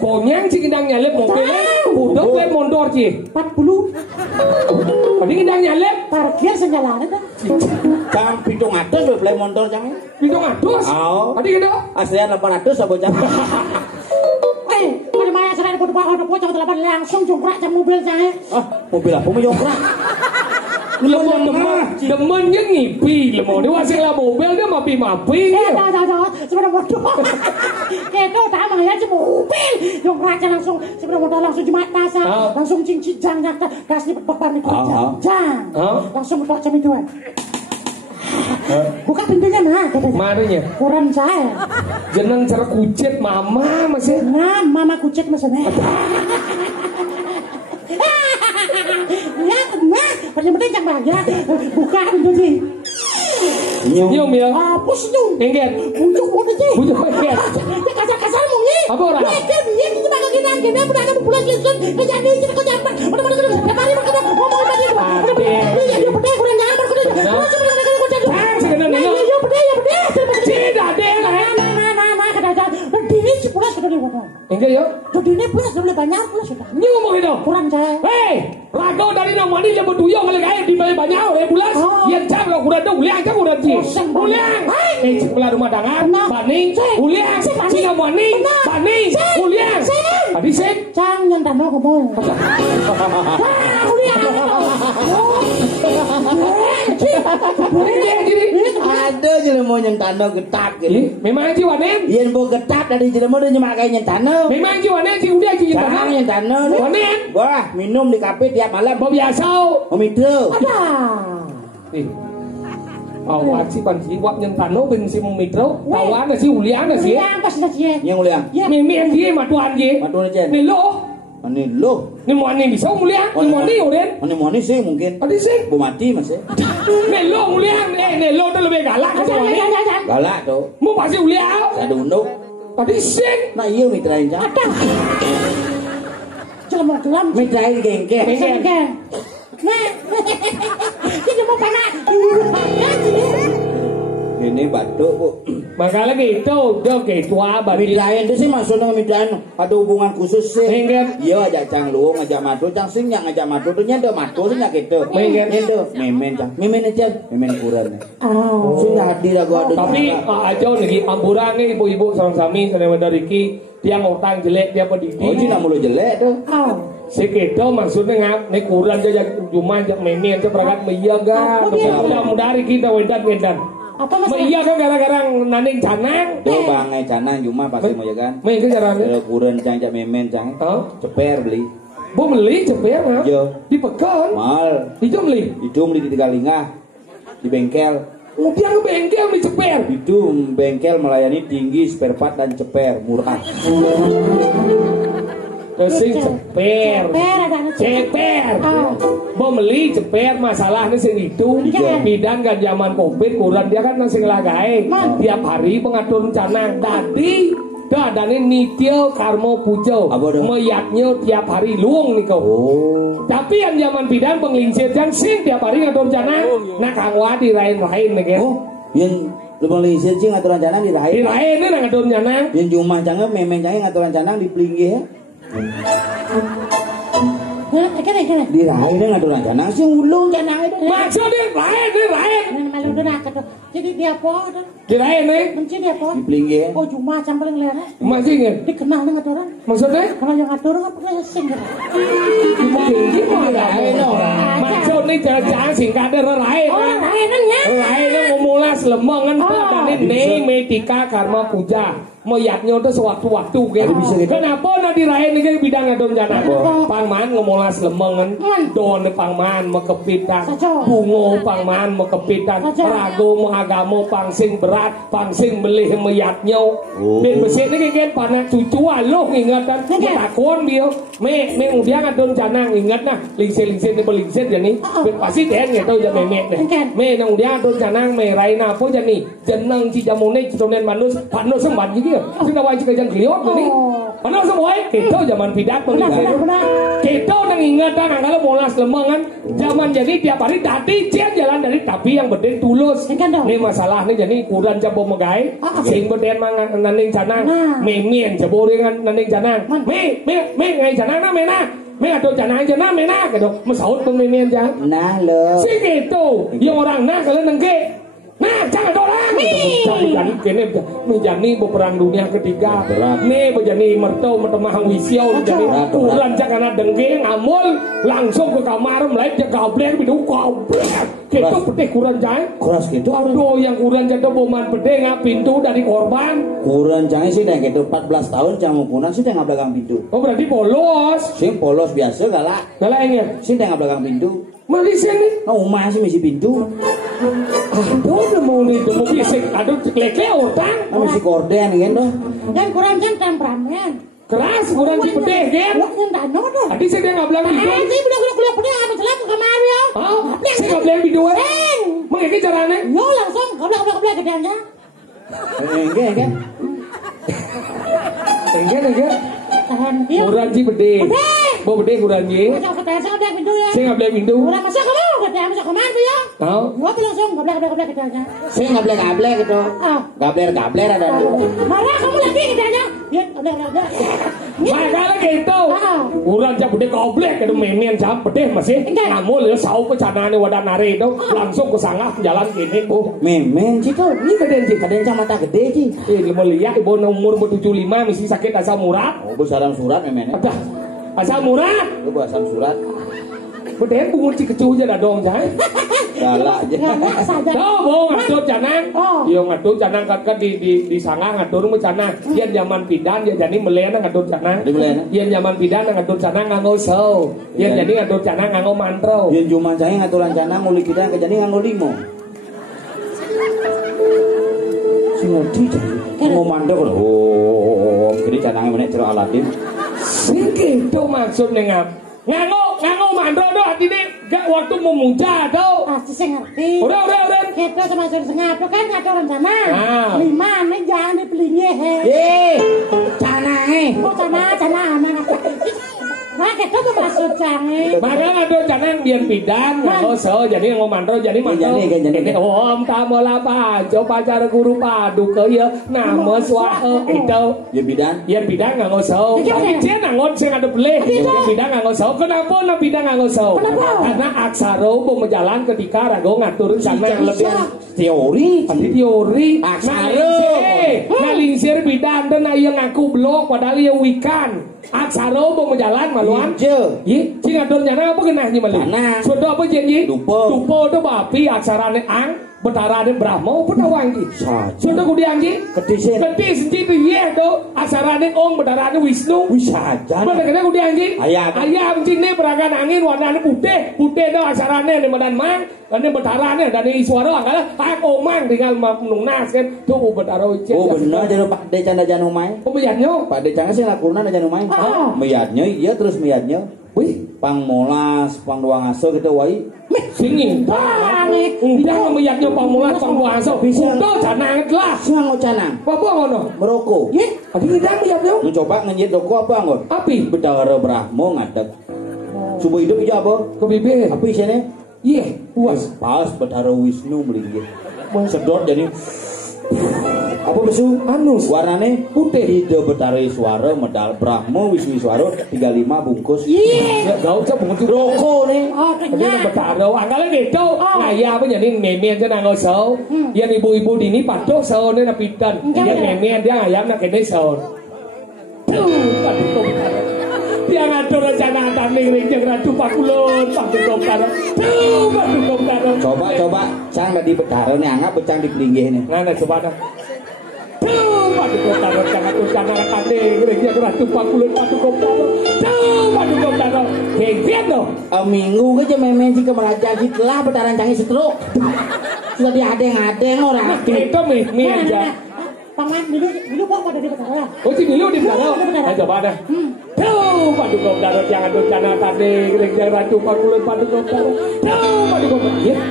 Konyang si kendang nyalep mobil. Udah gue mondor sih. 40 Tadi kendang nyalep. parkir senyalane kan. Cang pintu ngatus boleh motor cang. Pintu ngatus. Oh. Tadi gitu. Aslian 800 apa cang? Kalau mana selain foto pocong telepon langsung jongkrak jam mobil saya. Ah, mobil apa mau jongkrak? Demen yang ngipi lemon dia wasing lah mobil dia mapi Jauh sebenarnya bodoh. Itu tak mengayal si mobil jongkrak langsung sebenarnya motor langsung jemaat tasa langsung cincin jangnya gas di beban itu jang langsung buka jam itu. Buka pintunya mah katanya. Marinya Kurang saya. jeneng cara kucet mama masih. Nah, mama kucet maksudnya. Ya, nah, penting jangan bahagia. Buka pintu sih. Nyium ya. Hapus tuh. Engget. Bujuk udah sih. Bujuk engget. Ya kasar-kasar mau nih. Apa orang? Ya dia di mana gini udah ada bulan lisun. Kejadian ini kejadian. Udah mari ngomong tadi. Iya, pedih kurang jangan berkuda. Langsung Sekedar nino. Ya pedih. Tidak ada lah. Nah, kata-kata. Pedih sih pulas sudah di mana. Engget ya. Pedihnya pulas sudah banyak pulas sudah. Ini ngomong itu. Kurang saya. Hei, rago dari namanya dia berduyung kalau kayak di banyak oleh bulas. Yang cak lo kuda tuh uliang kan kuda sih. Uliang. Sebelah rumah dangan. Bani. Uliang. Sini bani. Bani. Uliang. Tadi sih. Cang yang tanah ngomong. Uliang. Ada jelema yang tanah getak gitu. Memang sih wanen. Yen bo getak dari jelema dia nyemak yang tanah. Memang sih wanen sih udah sih Jangan yang tanah. Wanen. Wah, minum di kafe tiap malam. Mau biasa. Om itu. Ada. Awak sih panci wak yang tanah ben si mitro. Kawan si uliang sih. Uliang pas sih. Yang uliang. Mimi sih matuan sih. Matuan aja. Nelo. Ani lo. Ni mau ni bisa mulia. Ni mau ni uren. Ani sih mungkin. Tadi sih. Bu mati masih. Nelo mulia. Nelo tu lebih galak. Galak tuh. Mau pasti ulia. Ada unduk. Tadi sih. Nah iya mitrain cang. Jelam. Mitrain gengke. Nah. Ini mau panas. Ini batuk bu. Maka lagi itu dia ketua bari. Mitrain itu sih maksudnya mitrain ada hubungan khusus sih. Engger. Iya ajak cang lu ngajak madu cang sing ngajak madu tuh nyada madu sih gitu. Engger. Nyada memen cang. Memen aja. Memen kurang. Oh. Sudah hadir aku ada. Tapi aja lagi amburan nih ibu-ibu sama sami sana dari ki Tiang orang jelek dia pendidik. Oh, Cina mulu jelek tuh. Oh. Sekedo maksudnya ngap, nek kuran aja cuma jak memen aja perangkat meyaga. Mudah-mudahan kita wedan. Apa masalah? Meyaga gara-gara naning canang. Yo bangai canang cuma pasti mau ya kan. Main ke caranya. Kalau kuren cang jak memen cang. Oh, Ceper beli. bu beli cepet ngap. Yo. Di pekan. Mal. Itu beli. Hidung di Tigalingah. Di bengkel. Kemudian ke bengkel di ceper. Hidung bengkel melayani tinggi spare part dan ceper murah. Kesing ceper. Ceper. Beli ceper masalahnya sing itu. Bidan kan zaman Covid kurang dia kan sing lagai. Tiap hari pengatur canang. Tadi keadaannya nityo karmo pujo. Meyatnya tiap hari luang nih kau. Tapi yang zaman bidan penglingsir yang sing tiap hari ngatur canang. Nah Kang Wadi lain-lain nih kan. Oh, yang lebih lincir sih ngaturan canang di rahim. Di lain nih ngatur canang. Yang cuma canang memen canang ngaturan canang di pelinggih. Di rahim dia ngaturan canang sih ulung canang itu. Maksudnya lain. Malu udah jadi dia apa? Di lain nih. Mencari dia apa? Di pelinggih. Oh cuma campur yang lain. Masih nggak? Dikenal dengan orang. Maksudnya? Kalau yang ngatur nggak pernah sing. Maksudnya jangan singkat lain. Oh lainnya. Lainnya memulas lemongan dan ini medika karma puja. Moyatnya udah sewaktu-waktu kan. Kenapa nanti lain ini bidang ngadon jana? Pangman ngemulas lemongan. Don pangman mekepitan. Bungo pangman mekepitan. Rago menagamo pangsing berat. Pangsing melih meyatnya. Dan mesin ini kan panas cucu aloh ingatan. Takon dia. Dia ngadon jana ingat nah. Lingsir-lingsir ini berlingsir jadi. Pasti dia nggak tahu jadi memet. Nang dia ngadon jana merain apa jadi. Jenang cijamune citonen manus. Panus sempat gitu. Sing wajib kerjaan kliot nih. Mana semua kita zaman pidat pengingsir. Kita nang ingatan kalau molas lemongan. Zaman jadi tiap hari tadi jalan dari tapi yang beden tulus. Ini masalah nih jadi kurang jabo megai. Sing beden mangan naning canang. Memien jabo dengan naning canang. Me ngai canang na mena. Me atau canang canang mena gitu. Mesaut memien jang. Nah lo. Sing itu yang orang nah kalau nengke. Nah, jangan dorang. Jadi kene menjadi peperang dunia ketiga. Nih menjadi mertau mertemah wisiau jadi kurang jangan dengke ngamul langsung ke kamar mulai jaga blek bidu goblek. Itu pedih kurang jangan. Keras gitu. Aduh yang kurang jadi boman pedih ngap pintu dari korban. Kurang jangan sih dah gitu 14 tahun jangan punang sih dah belakang pintu. Oh berarti polos. Sing polos biasa galak. Galak ini. Sih dah belakang pintu. Malaysia nih. Oh masih misi pintu. Aduh udah mau nih mau bisik. Aduh leke utang. Masih korden kan doh. Dan kurang jam temperamen. Keras kurang si pedih kan. Wah yang tak ada. Tadi saya nggak bilang gitu. Sih kuliah pedih apa celah ke kamar ya. Oh, saya nggak bilang video. Mengiki caranya? Yo langsung goblok gedenya. Enggak kan? Enggak. Tahan dia. Kurang si pedih. Bawa pedih kurang si. Masuk ke teras udah pintu ya. Saya nggak bilang pintu. Udah masuk kamu gedenya masuk kamar ya. Oh. Gua tuh langsung goblok gedenya. Saya gablek gitu. Gabler ada. Marah kamu lagi gedenya. Ya udah. Makanya gitu. Kurang jam pedih goblek itu memian jam pedih masih. Ngamul ya sau ke canane wadah nari itu langsung ke sangah jalan gini. Oh, memen sih tuh. Ini kadang mata gede sih. Mau lihat ibu umur 75 mesti sakit asam urat. Oh, besaran surat memennya. Asam urat. Lu asam surat. Beden bungun cikecu aja dah dong jay. Galak aja. Tuh bohong ngatur canang. Iya ngatur canang kakak di sangah ngatur mu canang. Iya zaman pidan ya jadi melena ngatur canang. Iya zaman pidan ngatur canang nganggo show. Iya jadi ngatur canang nganggo mantro. Iya cuma saya ngaturan canang nguli kita jadi nganggo limo. Si ngerti nganggo mantro kan. Oh, jadi canangnya mana cerah Aladin. Sing gitu maksudnya ngap. Nganggo mandro doh hati deh gak waktu memuja doh. Pasti saya ngerti. Udah. Kita sama suruh sengap kan ngatur rencana. 5 nih jangan dipelingnya he. Canang Oh canang. Pakai itu maksud canggih. Maka ngado canang biar bidan ngado so jadi ngomandro jadi mantau. Ini om tamola pajo pacar guru padu ke ya nama suahe itu. Ya bidan ngado so. Tapi dia ngangon sih ngado boleh. Bidan ngado so. Kenapa na bidan ngado so? Karena aksaro berjalan ketika rago ngatur sama yang lebih teori. Aksaro. Ngalingsir bidan dan ayah ngaku blok padahal ya wikan. Aksaro mau jalan maluan. Ye, cing adon nyana apa genahnya malu? Sudah apa janji? Dupo itu bapi aksarane ang, betarane Brahmo pun awang ji. Sudah kudian ji? Kedis ji tu ye tu aksarane Om, betarane Wisnu. Wisaja. Benar kena kudian ji? Ayam ji ni peragan angin warnanya putih tu aksarane ni badan mang, ini betarane dari Iswara angkala tak omang tinggal menungnas kan tu betaro je. Oh benar jadi Pak De Canda Janumai. Oh meyatnya? Pak De Canda sih lakurna Janumai. Meyatnya iya terus meyatnya. Wih, pang molas, pang doang aso gitu wai. Singing pang. Udah meyatnya pang molas, pang doang aso. Udah canang lah. Sangat canang. Apa ngono? Meroko. Ye, tapi kita meyatnya. Mencoba ngejit doko apa ngon? Api. Bedara Brahmo ngadeg. Subuh hidup aja apa? Ke bibir. Apa isinya? Iya, puas. Pas bedara Wisnu melingkir. Sedot jadi apa besu? Anus. Warnane putih. Ide betara Iswara medal Brahmo Wisnu Iswara 35 bungkus. Iya. Gak usah bungkus rokok nih. Oh, kenyang. Betara. Angkala gitu. Ngaya apa jadi memian je nanggo saw. Yang ibu-ibu dini patok saw ni napitan. Yang memian dia ngayam nak kene saw. Tuh, patok betara. Dia ngatur rencana taming jeung Ratu Pakulun, patok betara. Tuh, patok betara. Coba cang tadi betara nih anggap becang di pelinggih nih. Nah, coba dah. Tuh, patok betara jangan rencana taming jeung Ratu Pakulun, patok betara. Tuh, patok betara. Hebat loh. Minggu aja memen jika melajak lah betaran canggih setruk. Sudah diadeng-adeng orang. Itu mie aja. Paman, dulu kok pada di betara. Oh, si dulu di betara. Nah, coba dah. Tuh, paduka betara jangan rencana taming jeung Ratu Pakulun, paduka betara. Tuh, paduka betara.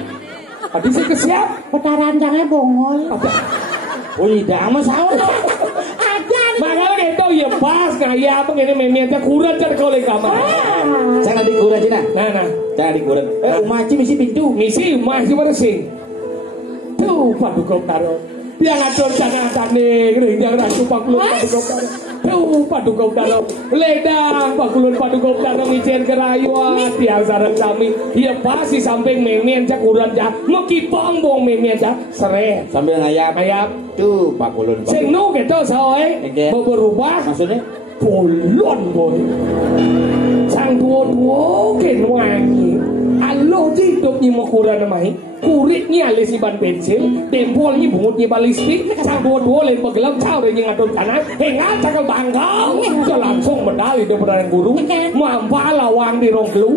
Tadi sih kesiap. Betaran jangan bongol. Oh, tidak mas sahur. Ajan. Makanya gitu ya pas ngaya apa ini memiannya kurang car kau lagi kamar. Jangan dikurang cina. Nah. Jangan dikurang. Umaci misi pintu. Misi masih bersih. Tuh paduka betara. Dia ngatur sana tane yang Ratu Pakulun paduka betara. Tuh paduka betara. Ledang Pakulun paduka betara ngicen kerayuan tiang sareng sami. Dia pas di samping memian cak kurang cak. Mekipong bong memian cak sere. Sambil ngayap. Tuh Pakulun. Sing nu gitu soe. Berubah. Maksudnya? Polon boy. Sang tua ken wangi. Alo hidup ni makuran namai. Kuritnya alis ban pensil, dempolnya bungutnya balistik, sang dua-dua lain begelam kau dan yang ngatur kanan, hengat cakal bangga, so langsung medali di perdana guru, mampa lawang di rongkelu,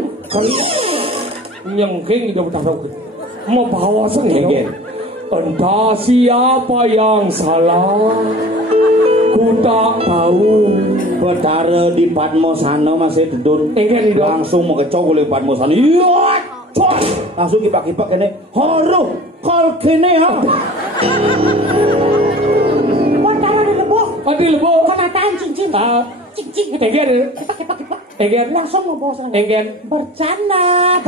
nyengking itu bertarung, mau bawa sengking, entah siapa yang salah, ku tak tahu. Betara di Padmosana masih tidur, langsung mau kecok oleh Padmosana, iya. Langsung kipak-kipak kene. Haruh, kal kene ha. Betara di leboh. Di leboh. Penataan cincin. Cincin. Egen. Kipak. Egen. Langsung mau sana. Egen. Bercanda.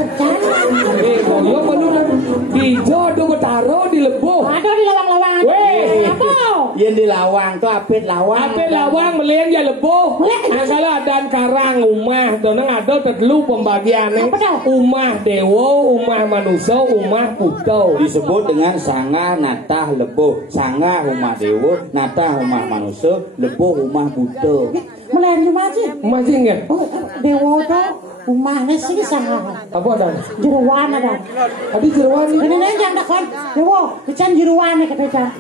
Yo bener. Di jodoh betara di leboh. Ada di lawang-lawang. Weh. Apa? Yang di lawang tuh apit lawang. Apit lawang melian ya leboh. Angkala dan karang umah. Donang ada terlalu pembagiannya. Umah dewo, umah manusia, umah puto. Disebut dengan sangah natah leboh. Sangah umah dewo, natah umah manusia, leboh umah puto. Melian cuma sih. Masih enggak? Dewo tuh rumahnya sih sangah. Apa ada? Jeruan ada. Tadi jeruan ni. Ini yang dah kan. Dewo, kecan jeruan kata kecan.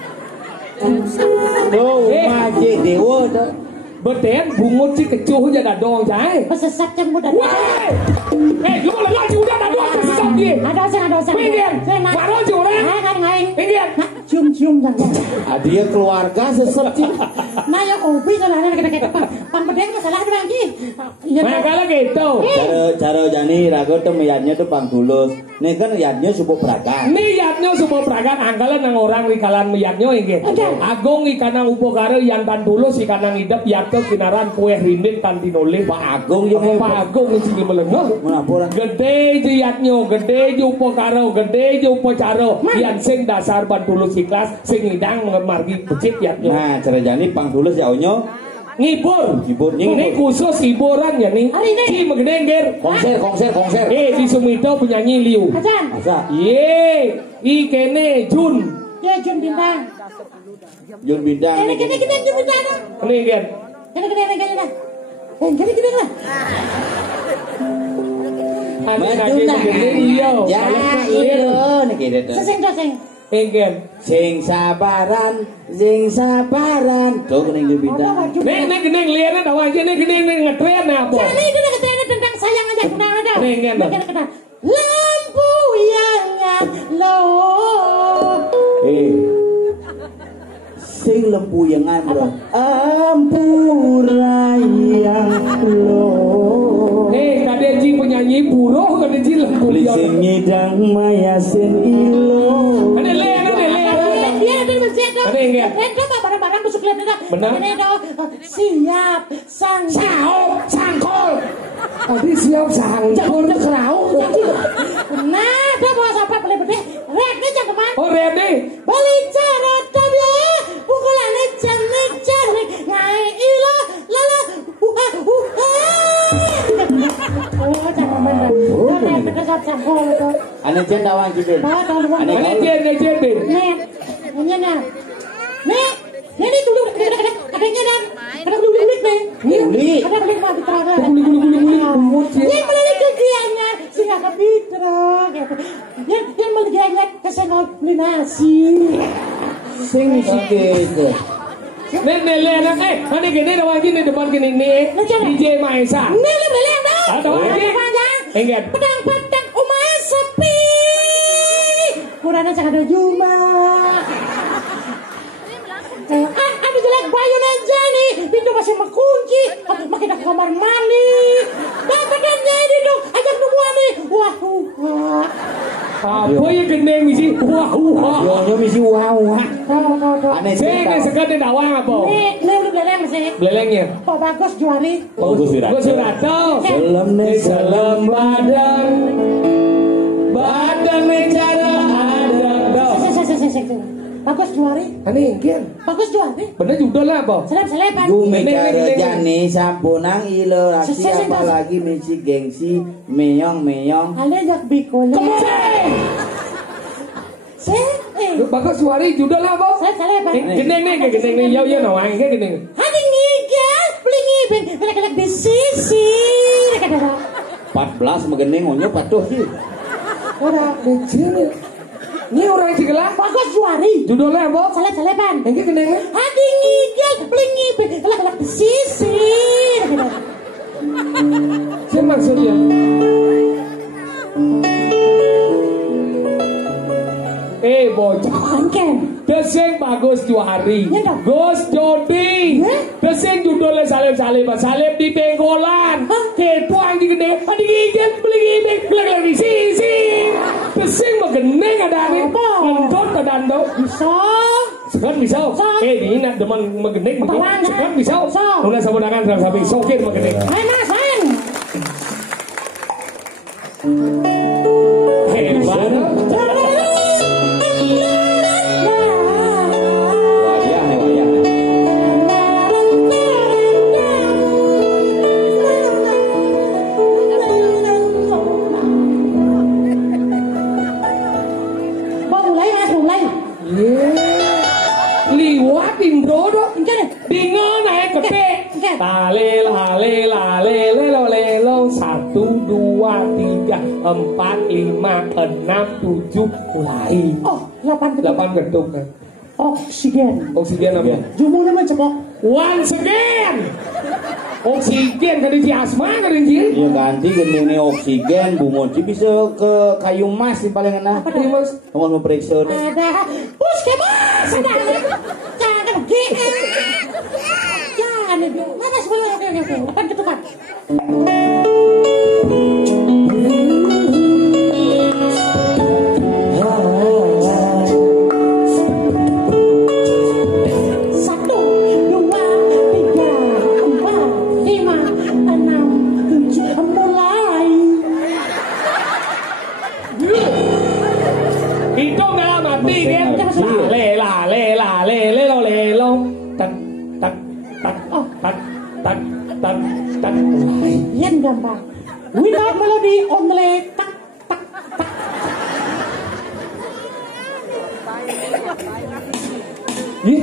Oh, rumah je dewo tu. Beten bungut si kecuh je dah dong jai. Pesesat yang muda. Wah! Lu lagi udah dah dong pesesat dia. Ada. Pinggir. Baru je orang. Kan ngain. Pinggir. cium-cium jangan. Dia keluarga sesep. Nah ya ubi salahnya kita pembedeng masalah lagi. Nah kalau gitu. Cara jani rago tuh niatnya tuh Pang Tulus. Nih kan niatnya subuh prakan. Niatnya subuh prakan anggalan nang orang rikalan niatnya inggih. Agung ikanang upokare yang Pan Tulus ikanang idep yato kinaran kue rindik tan tinoleh. Pak Agung yang Pak Agung sing melengah. Menapura. Gede niatnya, gede upokare, gede upacara. Yang sing dasar Pan Tulus ikhlas sing ngidang margi becik yatnya. Nah cara jani Pang Tulus ya onyo. Ngibur, Ngibur. ini khusus hiburan ya nih. Si megedengger. Konser. Di Sumito penyanyi Liu. Ajan. Masa? Kene Jun. Ya Jun Bintang. Jun Bintang. Kene Jun Bintang. Ini kan. Kene lah. Kene lah. Adik megedeng iya. Ya iya nih gitu. Seseng. Engken. Sing sabaran. Tuh kuning Jun Bintang. Nek geneng liane tahu aja nek geneng ngetren apa? Jadi itu katanya tentang sayang aja kenal aja. Engken. Lampu yang loh. Sing lempu yang bro. Ampurayang lo. Kadang ji penyanyi buruh, kadang ji lempu Beli sing ngidang maya sen ilo. Ada le. Dia ada masjid dong. Ada enggak? Itu barang-barang busuk lihat itu. Benar. Ini dong. Siap sangkol. Tadi siap sangkol kerau. Nah, dia bawa sampai beli beli. Rednya jangan kemana? Oh ready. Beli cara tadi. Pukulannya canik. Ngai ilo. Lala. Oh, jangan bener. Kita siap sangkol itu. Ane jen dawang gitu. Bawa tahun uang. Ane jen bin. Nih, ini dulu katanya dan ada kulit nih. Uli. Ada kulit mah diterangkan. Kulit. Ini melalui kegiatannya sehingga kepitra gitu. Yang meliganya kesenol nasi. Sing musik gitu. Nek ane gini dawang gini depan gini nih. DJ Maesa. Ini lu beli yang dah. Ada lagi. Enggak. Pedang umay sepi. Kurangnya sangat ada juma. Ada jelek bayun aja nih. Pintu masih mengunci. Makin ke kamar mandi. Dapatnya ini dong. Ajak semua nih. Wah. Apa ya gendeng misi? Wah. Yo misi wah. Tuh. Ane Saya sekedar dawang apa? Nih udah beleng sih. Belengnya. Pak Bagus Juari. Bagus Surato. Salam badan bicara ada. Bagus Juari. Ane ingin. Bagus Juari. Bener juga lah apa? Selep-selepan. Gumi cara jani sampunang ilo laki apalagi misi gengsi menyong. Ada jak bikul. Bagus suari juga lah apa? Selep-selepan. Gendeng nih, ya nawang gendeng. Hadi ngigel, beli ngibeng, belak-belak di sisi. 14 megeneng onyo patuh sih. Udah. Kecil. Ini orang Cigelah. Bagus Juari. Judulnya apa? Selep-selepan. Ini gendengnya. Hadi ngigel, beli ngibeng, belak-belak di sisi. Siapa maksudnya? Bocah. Desing Bagus Juari. Gus Jodi. Desing judulnya salib di penggolan. Kepo anjing gede. Adi gigit beli gigit. Belak di sisi. Desing megeneng ada nih. Ngendot ada ando. Bisa. Sekarang bisa. Ini nak demen megeneng. Sekarang bisa. Nuna sabudangan sampai sokir megeneng. Main. Hebat. Liwat Indro do. Bingung naik gede. Lale 1 2 3 4 5 6 7 mulai. Oh, 8 gedung kan. Oksigen apa? Jumurnya mencemok. Once again. Oksigen kan di asma kan di. Ya ganti gendengnya oksigen, Bu Moci bisa ke kayu mas di paling enak. Apa Mas? Kamu mau periksa. Ada puskesmas. sing gampang. Without melody only tak tak tak. Ih,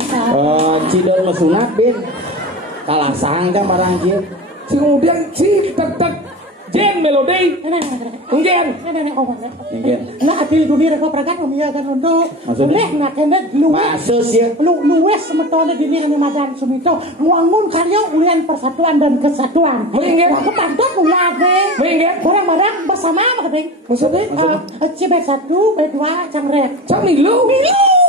Cidon mesunat bin. Kalah sangka barang kieu. kemudian si tek jen melodi. Enggak. Nggih. Nah, adil dunia reko prakan umia kan untuk. Maksudnya? Leh nak kene luwes. Maksud ya. Luwes semetone dini anu Madan Sumito ngwangun karya ulian persatuan dan kesatuan. Mengingat. Wah, kepantut ulade. Mengingat. Barang-barang bersama makadeng. Maksudnya? Cibet 1, B2, Cangret. Camilu.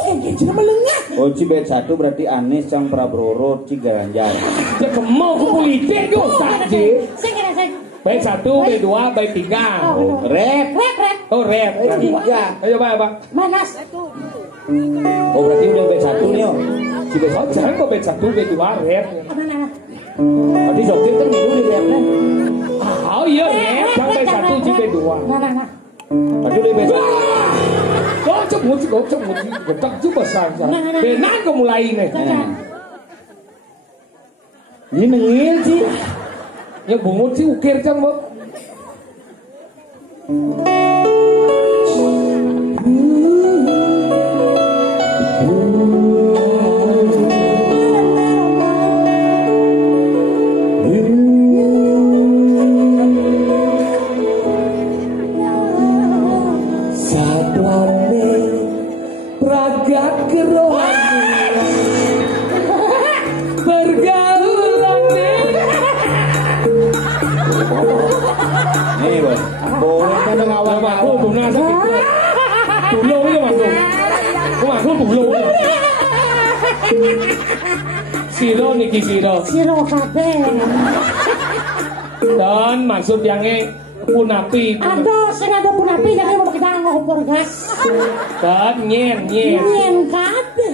Jadi melengah. Oh, Cibet 1 berarti Anies Cang Prabowo Ciganjar. Ya kemau ke politik yo saja. Sing sing. Baik 1, B2, baik 3. Oh, rap. Rep. Oh, red. Ya. Ayo, Pak. Manas. Oh, berarti udah B1 nih, oh. Cibet Oh, 1. jangan kok baik 1, B2, red. Mana? Berarti Zokir kan gitu di rapnya. Oh iya, red. Jangan baik 1, B2. Nah. Berarti udah B1. Oh, cemut. Getak juga saja. Benar kau mulai nih. Ini nengil sih. Yang bungut sih ukir kan, Bob. Nih, Bos. Boleh kan ngawal Aku benar sakit. Pulau ya masuk. Aku pulau. Siro niki siro. Siro kabeh. Dan maksud yangnya punapi. Aduh, sing ada punapi jadi mau kita ngompor gas. Dan nyen. Nyen kabeh.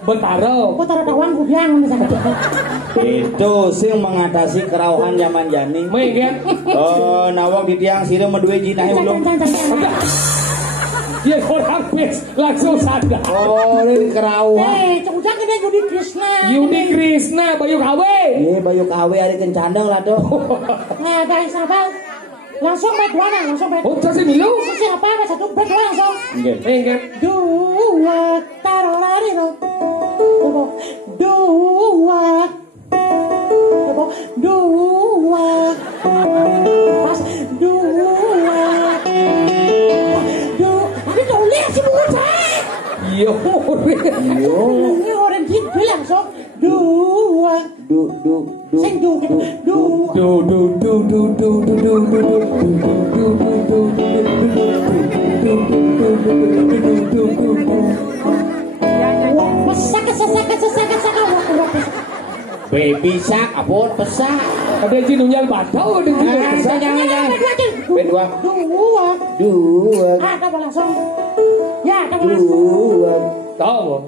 Bentaro. Kok taruh tawang gudang misalnya. Itu sing mengatasi kerauhan zaman jani. Mungkin. Oh, nawak di tiang sire medue jinahe ulung. Dia orang pes langsung sadar. Oh, ini kerauhan. Cuk-cuk ini Yudi Krishna. Yudi Krishna Bayu Kawe. Bayu KW ari kencandeng lah tuh. Nah, guys, apa? Langsung bet dua, langsung bet. Oh, kasih milu. Siapa? Satu bet dua langsung. Mungkin. Dua taruh lari dong. Dua. Pas dua. Tapi kau lihat sih bukan saya. Yo. Ini orang gitu langsung. Dua. Sing gitu. Baby sak, apun pesak. Ada jinunya batau ada Jangan. Dua. Ah, kamu langsung. Ya, kamu langsung. Tahu.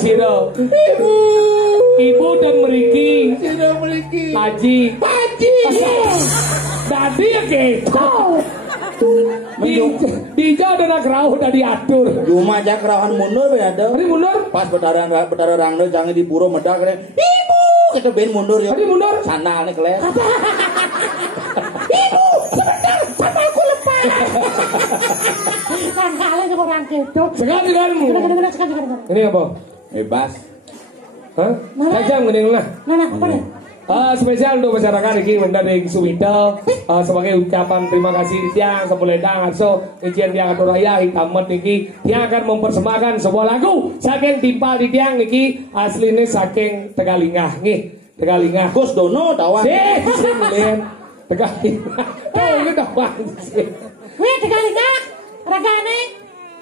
Siro. Ibu dan Meriki. Haji. Tadi ya gitu. Dija dan Akrau udah diatur. Cuma aja kerauhan mundur ya ada. Tadi mundur. Pas betara rangno jangan diburu medak kene. Ibu, kita ben mundur ya. Tadi mundur. Sana nih keles. Ibu, sebentar, sama aku lepas. Kan kali sama orang gitu. Sekarang. Sekarang. Ini apa? Bebas. Hah? Kajang gini lah. Nah, apa nih? Spesial untuk masyarakat ini mendaring Suwito sebagai ucapan terima kasih tiang sepuledang so izin tiang atur raya hitamet niki yang akan mempersembahkan sebuah lagu saking timpal di tiang niki aslinya saking Tegalingah nih Tegalingah Gus Dono tawan. Tegalingah ini tawan Wih, Tegalingah, ragane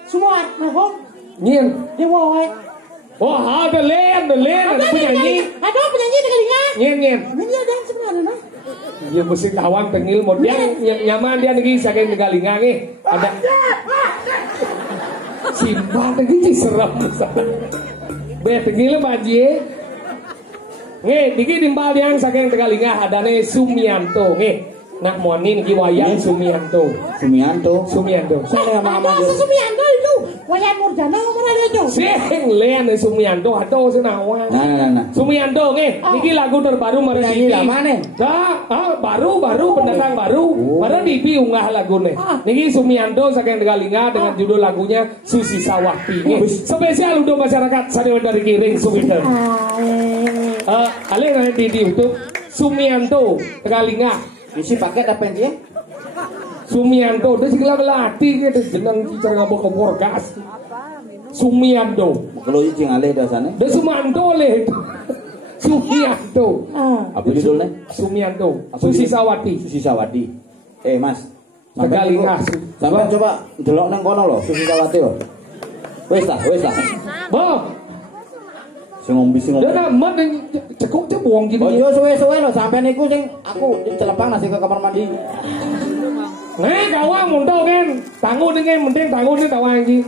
semua almarhum nyin dewa. Wah, ada penyanyi. Ada penyanyi di telinga. Nyen. Ini ada yang sebenarnya, no? Ya musik awang tengil modern nyaman dia lagi saking tegalinga nih. Ada Simba lagi serem. Be tengil baji. Nge, diki timbal yang saking tegalinga adane Sumianto nge. Nak monin ki wayan Sumianto. Saya mama Ada Sumianto itu. Wayan Murdana mana itu? Sing lean Sumianto atau senawan. Nah. Sumianto nge, niki lagu terbaru Penyanyi lah mana? Baru pendatang baru. Baru dipi unggah lagune. Niki Sumianto saking Tegalinga dengan judul lagunya Susi Sawati. Spesial untuk masyarakat Sadewa dari Kiring Sumiter. Ale nanti di YouTube Sumianto Tegalinga. Isi paket apa dia? Sumianto, dia segala belati gitu jeneng cicer ngabok gas. Sumianto. Kalau cing alih dah sana. Dia Sumanto leh. Sumianto. Apa judulnya? Sumianto. Susi Sawati. Mas. Tegalinga. Sampai coba delok nang kono lho, Susi Sawati lho. Wes lah. Boh. Sing ngombe. Dia namat cekuk buang gitu. Oh yo suwe-suwe lho sampai niku sing aku celepang nasi ke kamar mandi. Nih kawan muntah kan, tanggung dengan penting tanggung nih kawan lagi.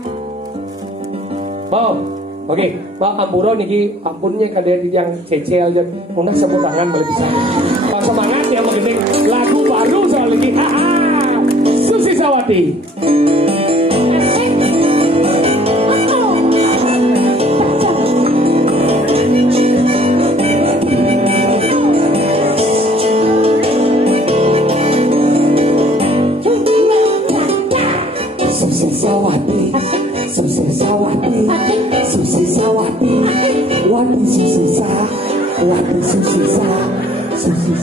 Oke, Pak Ampuro niki ampunnya kadang yang cecel aja, mudah sebut tangan balik bisa. Pak semangat ya begini lagu baru soal ini. Susi Sawati.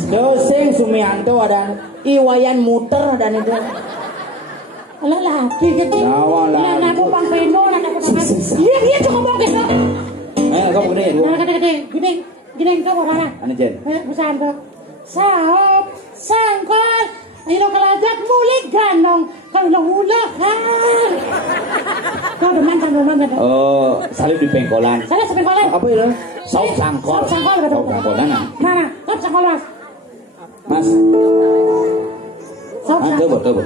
Dosing Sumianto ada Iwayan muter dan itu. Alah lagi gitu. Nah, aku pangpeno, aku pangpeno. Iya cukup mau gitu. Kamu gede ya? Nah, gede kamu mana? Ane Jen. Pesan tuh. Sahop, sangkot, ilo kelajak mulik ganong, kalau ulah kan. Kau deman. Oh, salib di pengkolan. Saya sepengkolan. Apa itu? Sop sangkol. Sop sangkol kata. Sop sangkol mana? Mana? Sop sangkol mas. Mas. Sop sangkol. Coba.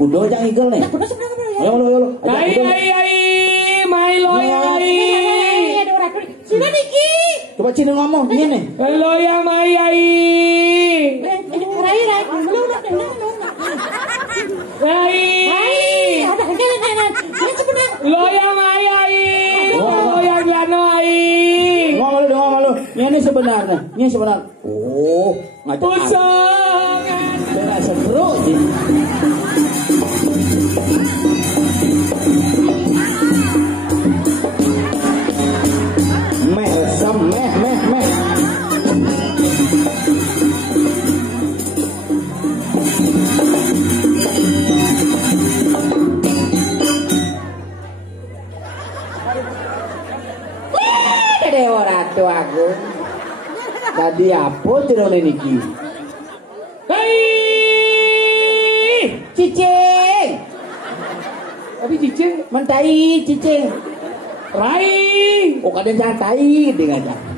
Budol jangan igel nih. Budol sebenarnya ya. Ayo. Ai, Milo ai. Sini Niki. Coba Cina ngomong gini. Halo ya Mai ai. Rai. Ada kanan. Ini sebenarnya. Lo ya Mai ai. Lo yang Lano ai. Ngomong lu. Ini sebenarnya. Oh, ngajak. Pusangan. Saya seru sih. Meh. Dewa Ratu Agung. Tadi apa cerone niki? Hei! Cicing. Tapi cicing Mentai cicing. Rai. Oh kadang jangan tai dengan jangan.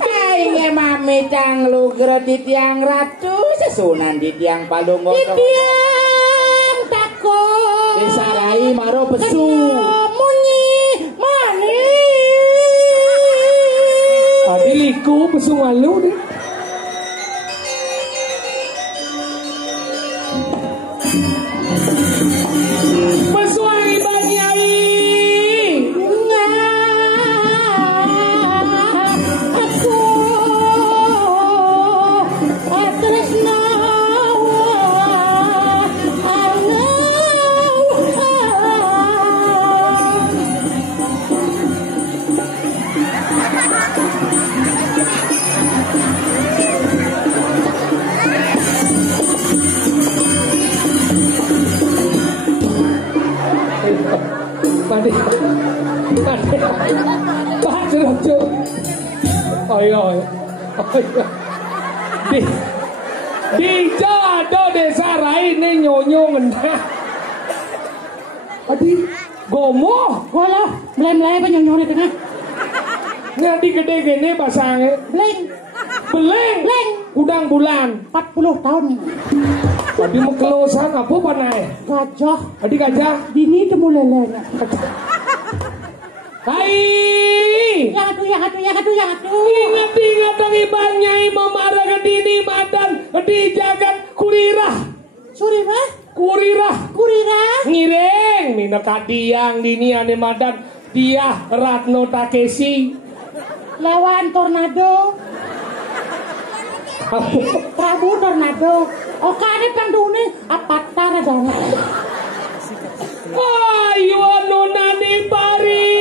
Hai mami cang lugro di tiang ratu sesunan di tiang palungo. Di tiang takut. Disarai maro pesu. Adiliku pesu malu deh. Pesuai banyai. Aku tresno. Mandi. Pak Jerojo. Ayo. Di jado desa Rai ini nyonyo ngendah. Adi gomoh. Walah, melem-melem nyong-nyong di tengah. Nanti gede gini pasangnya. Beleng. Beleng. Beleng. Udang bulan. 40 tahun. Adi mau kelosan apa panai? Gajah. Adi gajah. Dini temu lelenya. Hai. Yang atu. Ingat ang ibanya memarah ke dini madan di jagat kurirah. Kurirah. Ngireng mina kadiang dini ane madan dia Ratno Takeshi. Lawan tornado. Prabu tornado. Okane pandune apatar dana. Ayo nonani pariyatna.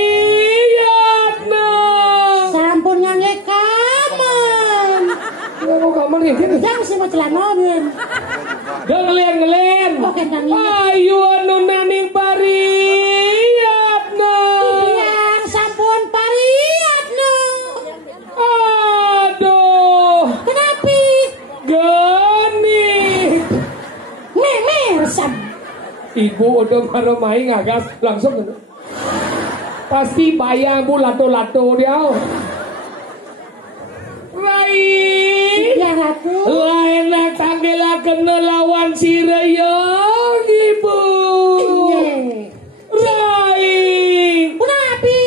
Sampun ngangge kaman. Kok kamar ya gini? Jangan sih mau celanonin. Ngelen. Oke, jangan. Ayo nonani pariyatna. Yang sampun pariyatna. Aduh. Kenapa? Gani. Mersam. Ibu udah marah-main ngagas langsung pasti bayang bu lato-lato dia. Rai. Ya ratu. Lain nak tanggela kena lawan si Rayang ibu. Rai. Kenapa?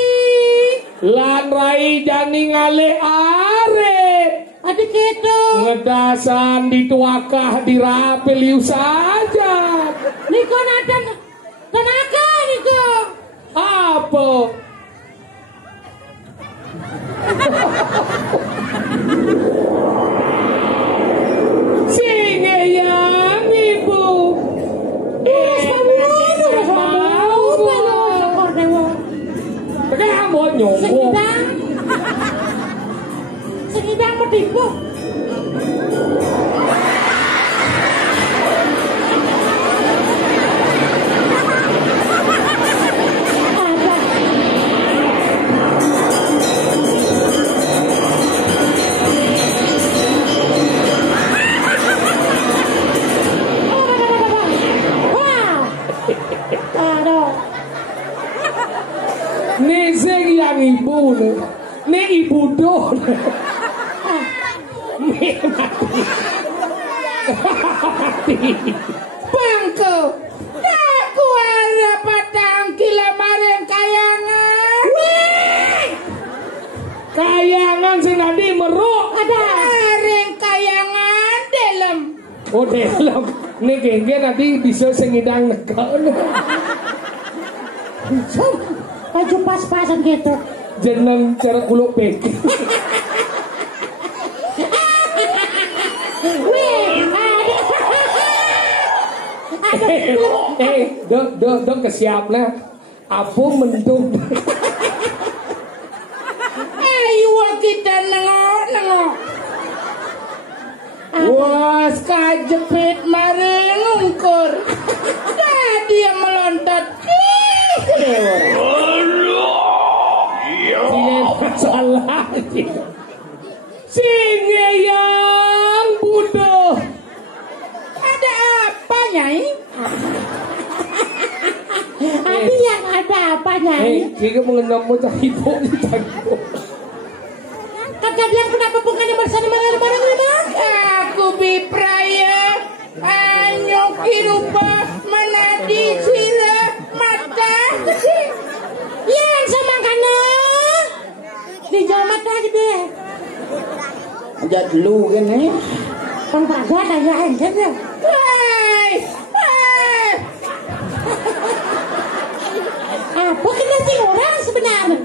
Lan Rai jani ngale arep. Adik itu. Ngedasan dituakah dirapeliu saja. Niko nadan. Tenaga Niko. Apa? Singeyang ibu. Kamu nyongkok. Segidang metipu. Neseng yang ibu nih ibu do bangko aku ada patang kilamarin kayangan sing nanti meruk Ada. maring kayangan dalam oh dalam nih gengge nanti bisa sengidang negara Baju pas-pasan gitu. jeneng cara kuluk pek. Dok kesiap lah. Apa mendung? Ayo kita nengok. Was kajepit mari ngungkur. Tadi yang melontot. Salah. Singeyang bodoh. Ada apa Nyai? Adi yang ada apa Nyai? Jika mengenal bocah ibu ditangguh. Kakak yang kenapa bukannya bersama bareng-bareng memang? Aku bipraya anyok irupa menadi sila mata. Yang sama kana. Di jauh mata gede. Aja dulu gini. Bang Praga kaya engket ya. Hai. Apa kena sih orang sebenarnya?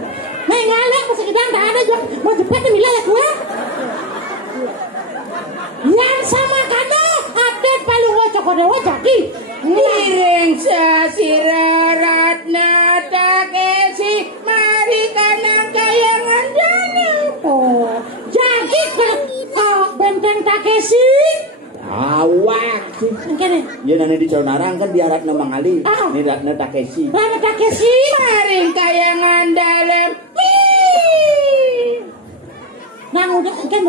Mengalek masih gedang tak ada juga mau jepet di wilayah gue. Yang sama kana update paling wocok-wocok jadi. Ngiring sasira Ratna Takeshi mari kanang kayangan dana. Oh, jadi kalau benteng Takeshi. Awak. Kene. Ya nanti di Conarang kan dia Ratna Mangali. Ah. Ini Ratna Takeshi. Ratna Takeshi. Mari kayangan dalam. Nang udah kan.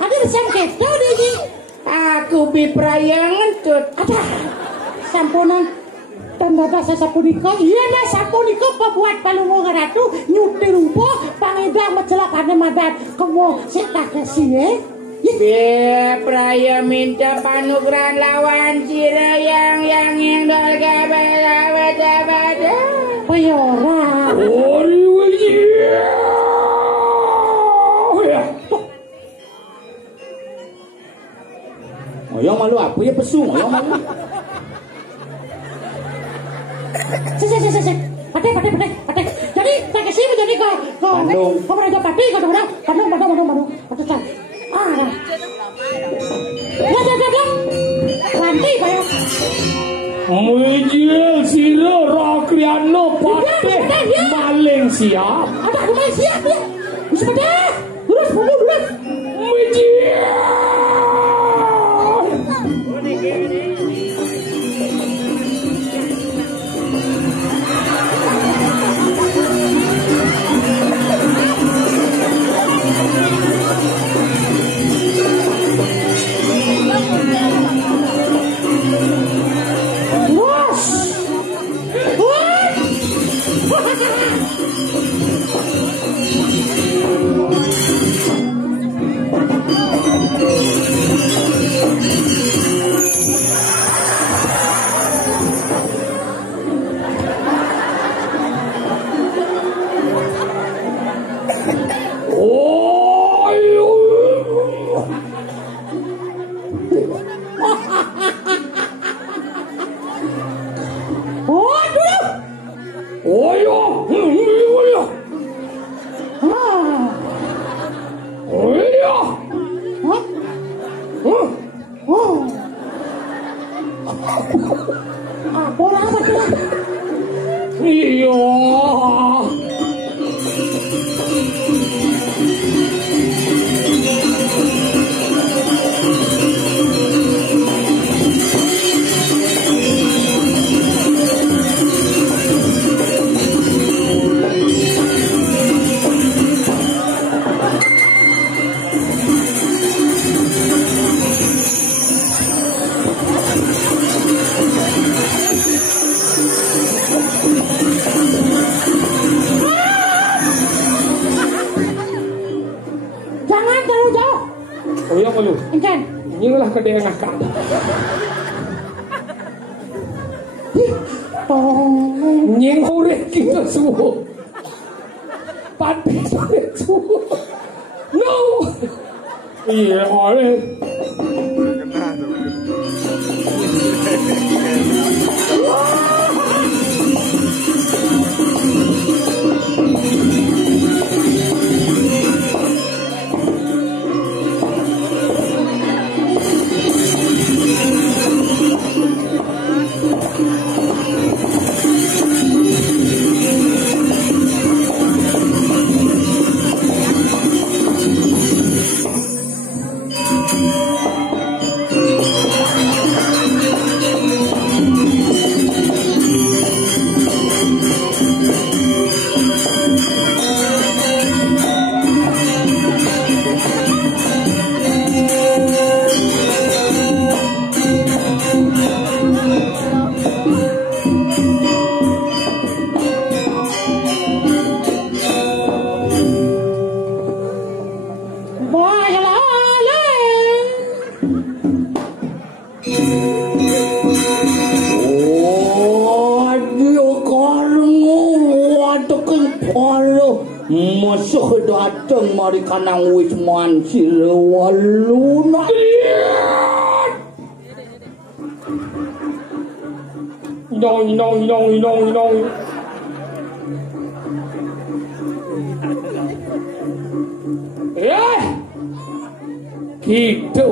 Ada resam keto deh. Aku bipraya ngentut. Ada sampunan Boten dados sapunika. Iya nah sapunika pebuat palungan ratu nyuti rupa pangedang mecelakane madat kemo sik tak kesine. Biar praya minta panugrahan lawan Cireyang yang dol gabada-bada. Payora. Yang malu apa ya pesung? Yang malu. Pate. Jadi tak kesini menjadi ke Raja Pati ke Bandung. Pate. Ah. Ya. Ranti kaya. Mujil sira Rakriano Pate maling siap. Ada maling siap ya. Sepeda. Terus. Mujil. Inilah kedengakan. Nying urek kita semua. Pati semua. No. Iya oleh. Masuk datang mari kanang Wisman Silewaluna. Inong. Gitu.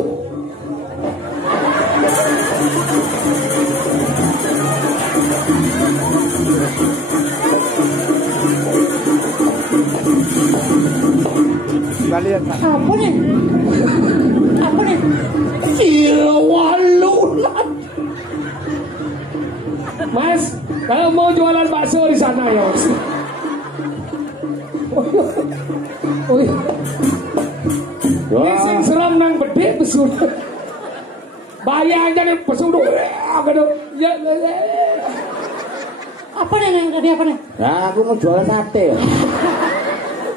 Kalian Apa nih? Silewaluna. Mas, kalau mau jualan bakso di sana ya. Ini sing seram nang bedek pesun. Bayar aja nih pesun. Ya. Apa nih yang tadi apa nih? Nah, aku mau jualan sate.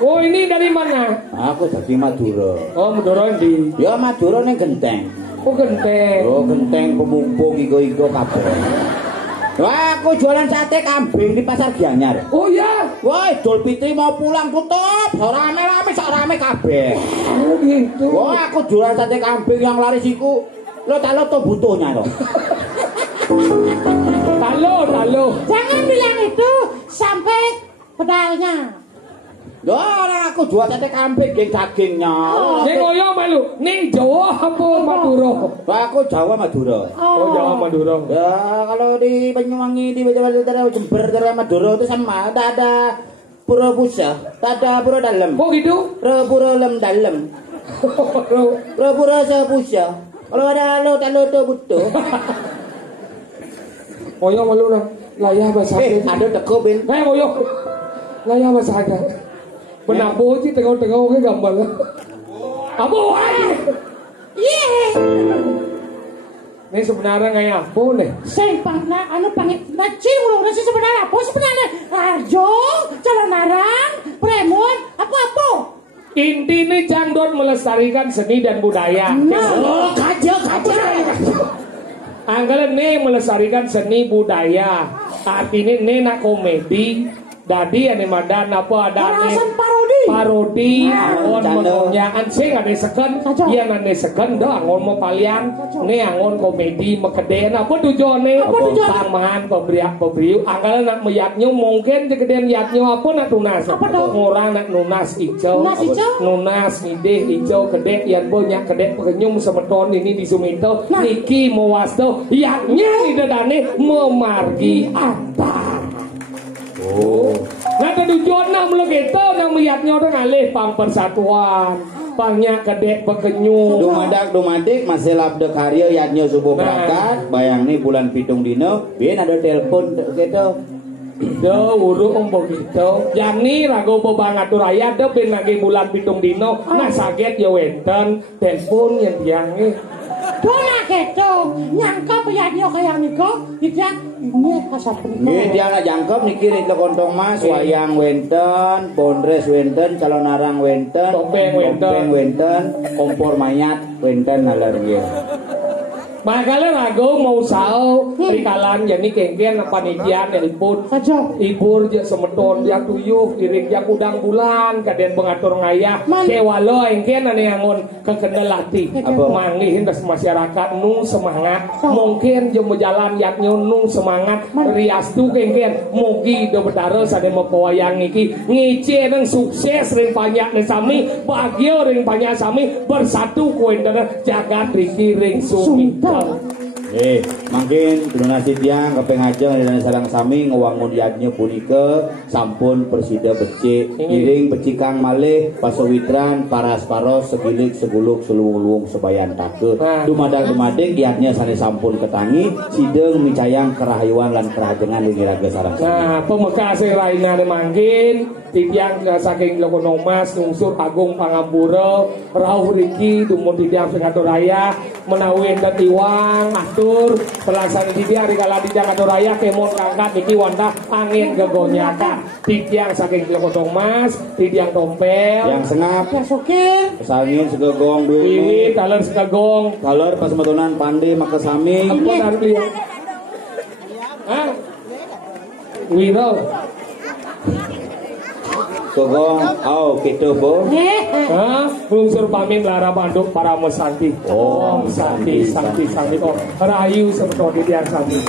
Oh, ini dari mana? Aku dari Madura. Oh, Madura di. Ya Madura ning Genteng. Oh, Genteng. Oh, Genteng pemumpung igo-igo kabeh. Wah, aku jualan sate kambing di Pasar Gianyar. Oh ya. Wah, Idul Fitri mau pulang tutup. Rame-rame sak rame kabeh. Oh gitu. Wah, aku jualan sate kambing yang laris iku. Lo tak lo tuh butuhnya lo. Talo. Jangan bilang itu sampai pedalnya. Lah, aku jual sate kambing geng dagingnya. Ning koyo malu. Ning Jawa apa Madura? Wah, aku Jawa Madura. Oh, Jawa Madura. Ya, kalau di Banyuwangi, di Jember, di Madura itu sama. Tak ada pura pusat, tak ada pura dalam. Kok gitu? Pura dalam. Pura sepusat. Kalau ada lo, tak lo tuh butuh. Koyo malu nang layah bahasa. Ada teko bin. Koyo. Layah bahasa ada. Penabuh sih tengok-tengok ke gambar. Apa wae? Iya. Ini sebenarnya kayak apa nih? Sing pangna anu pangit naci mulu nasi sebenarnya apa sebenarnya? Arjo, calon narang, premun, apa? Intinya Cangdon melestarikan seni dan budaya. Nah, Kaja. Anggalan nih melestarikan seni budaya. Artinya nih nak komedi. Dadi ane madan apa ada Alasan parodi angon mengonyangan sing ane seken yen ane seken do angon mau palian ne angon komedi mekeden apa tujuane samaan pemberiu anggalan nak meyatnyo mungkin jegeden yatnyo apa nak tunas orang nak nunas ijo nunas ide ijo kedek yan banyak kedek pekenyum semeton ini di Sumito niki mewasto yatnya idadane memargi antar. Oh. Nah tujuan nak mula kita nak melihatnya orang alih pang persatuan, pangnya kedek pekenyu. Dumadik masih labda karya yatnya subuh berangkat. Bayang nih bulan pitung dino, biar ada telepon gitu. Do urung begitu. Yang ni rago bebangatur raya do ben lagi bulan pitung dino. Nah sakit ya wenten telepon yang tiangnya. Dona keto nyangka peyadnya kayak niko, dia ini kasar peniko. Dia nak jangkep niki itu kontong mas, wayang wenten, bondres wenten, calon narang wenten, topeng wenten, kompor mayat wenten nalar dia. Makanya rago mau sao rikalan jadi kengken panitia nelpon ibur je semeton dia tuyuh iring dia kudang bulan kaden pengatur ngayah kewalo engken ane angon kekendelati mangihin das masyarakat nung semangat mungkin je jalan yaknyo nung semangat rias tu kengken mugi do bedare sade mepawayang iki ngice nang sukses ring banyak ne sami bahagia ring banyak sami bersatu koendana jagat riki ring Sumito. Makin donasi tiang kepengajeng dan sarang sami ngewangun yatnya punika sampun persida becik iring becikang malih pasowitran paras paros segilik seguluk seluwung sebayan take dumadak yatnya sane sampun ketangi sideng micayang kerahayuan lan kerajengan lingiraga sarang sami. Nah pemekas raina mangkin titiang saking Lokono Mas nungsur Agung Pangapura rauh riki dumun titiang Sengatur Raya menawi enten iwang atur pelaksana titiang rikala titiang Atur Raya kemon kangkat niki wantah angin gegonyata titiang saking Lokono Mas titiang Tompel yang sengap yang sukir kesangin segegong wiwit kaler segegong kaler pas metunan pandi maka sami apa tadi ah wiro Gogong, gitu bo. Bungsur pamit lara banduk para mesanti. Om santi. Oh, rayu seperti tiang santi.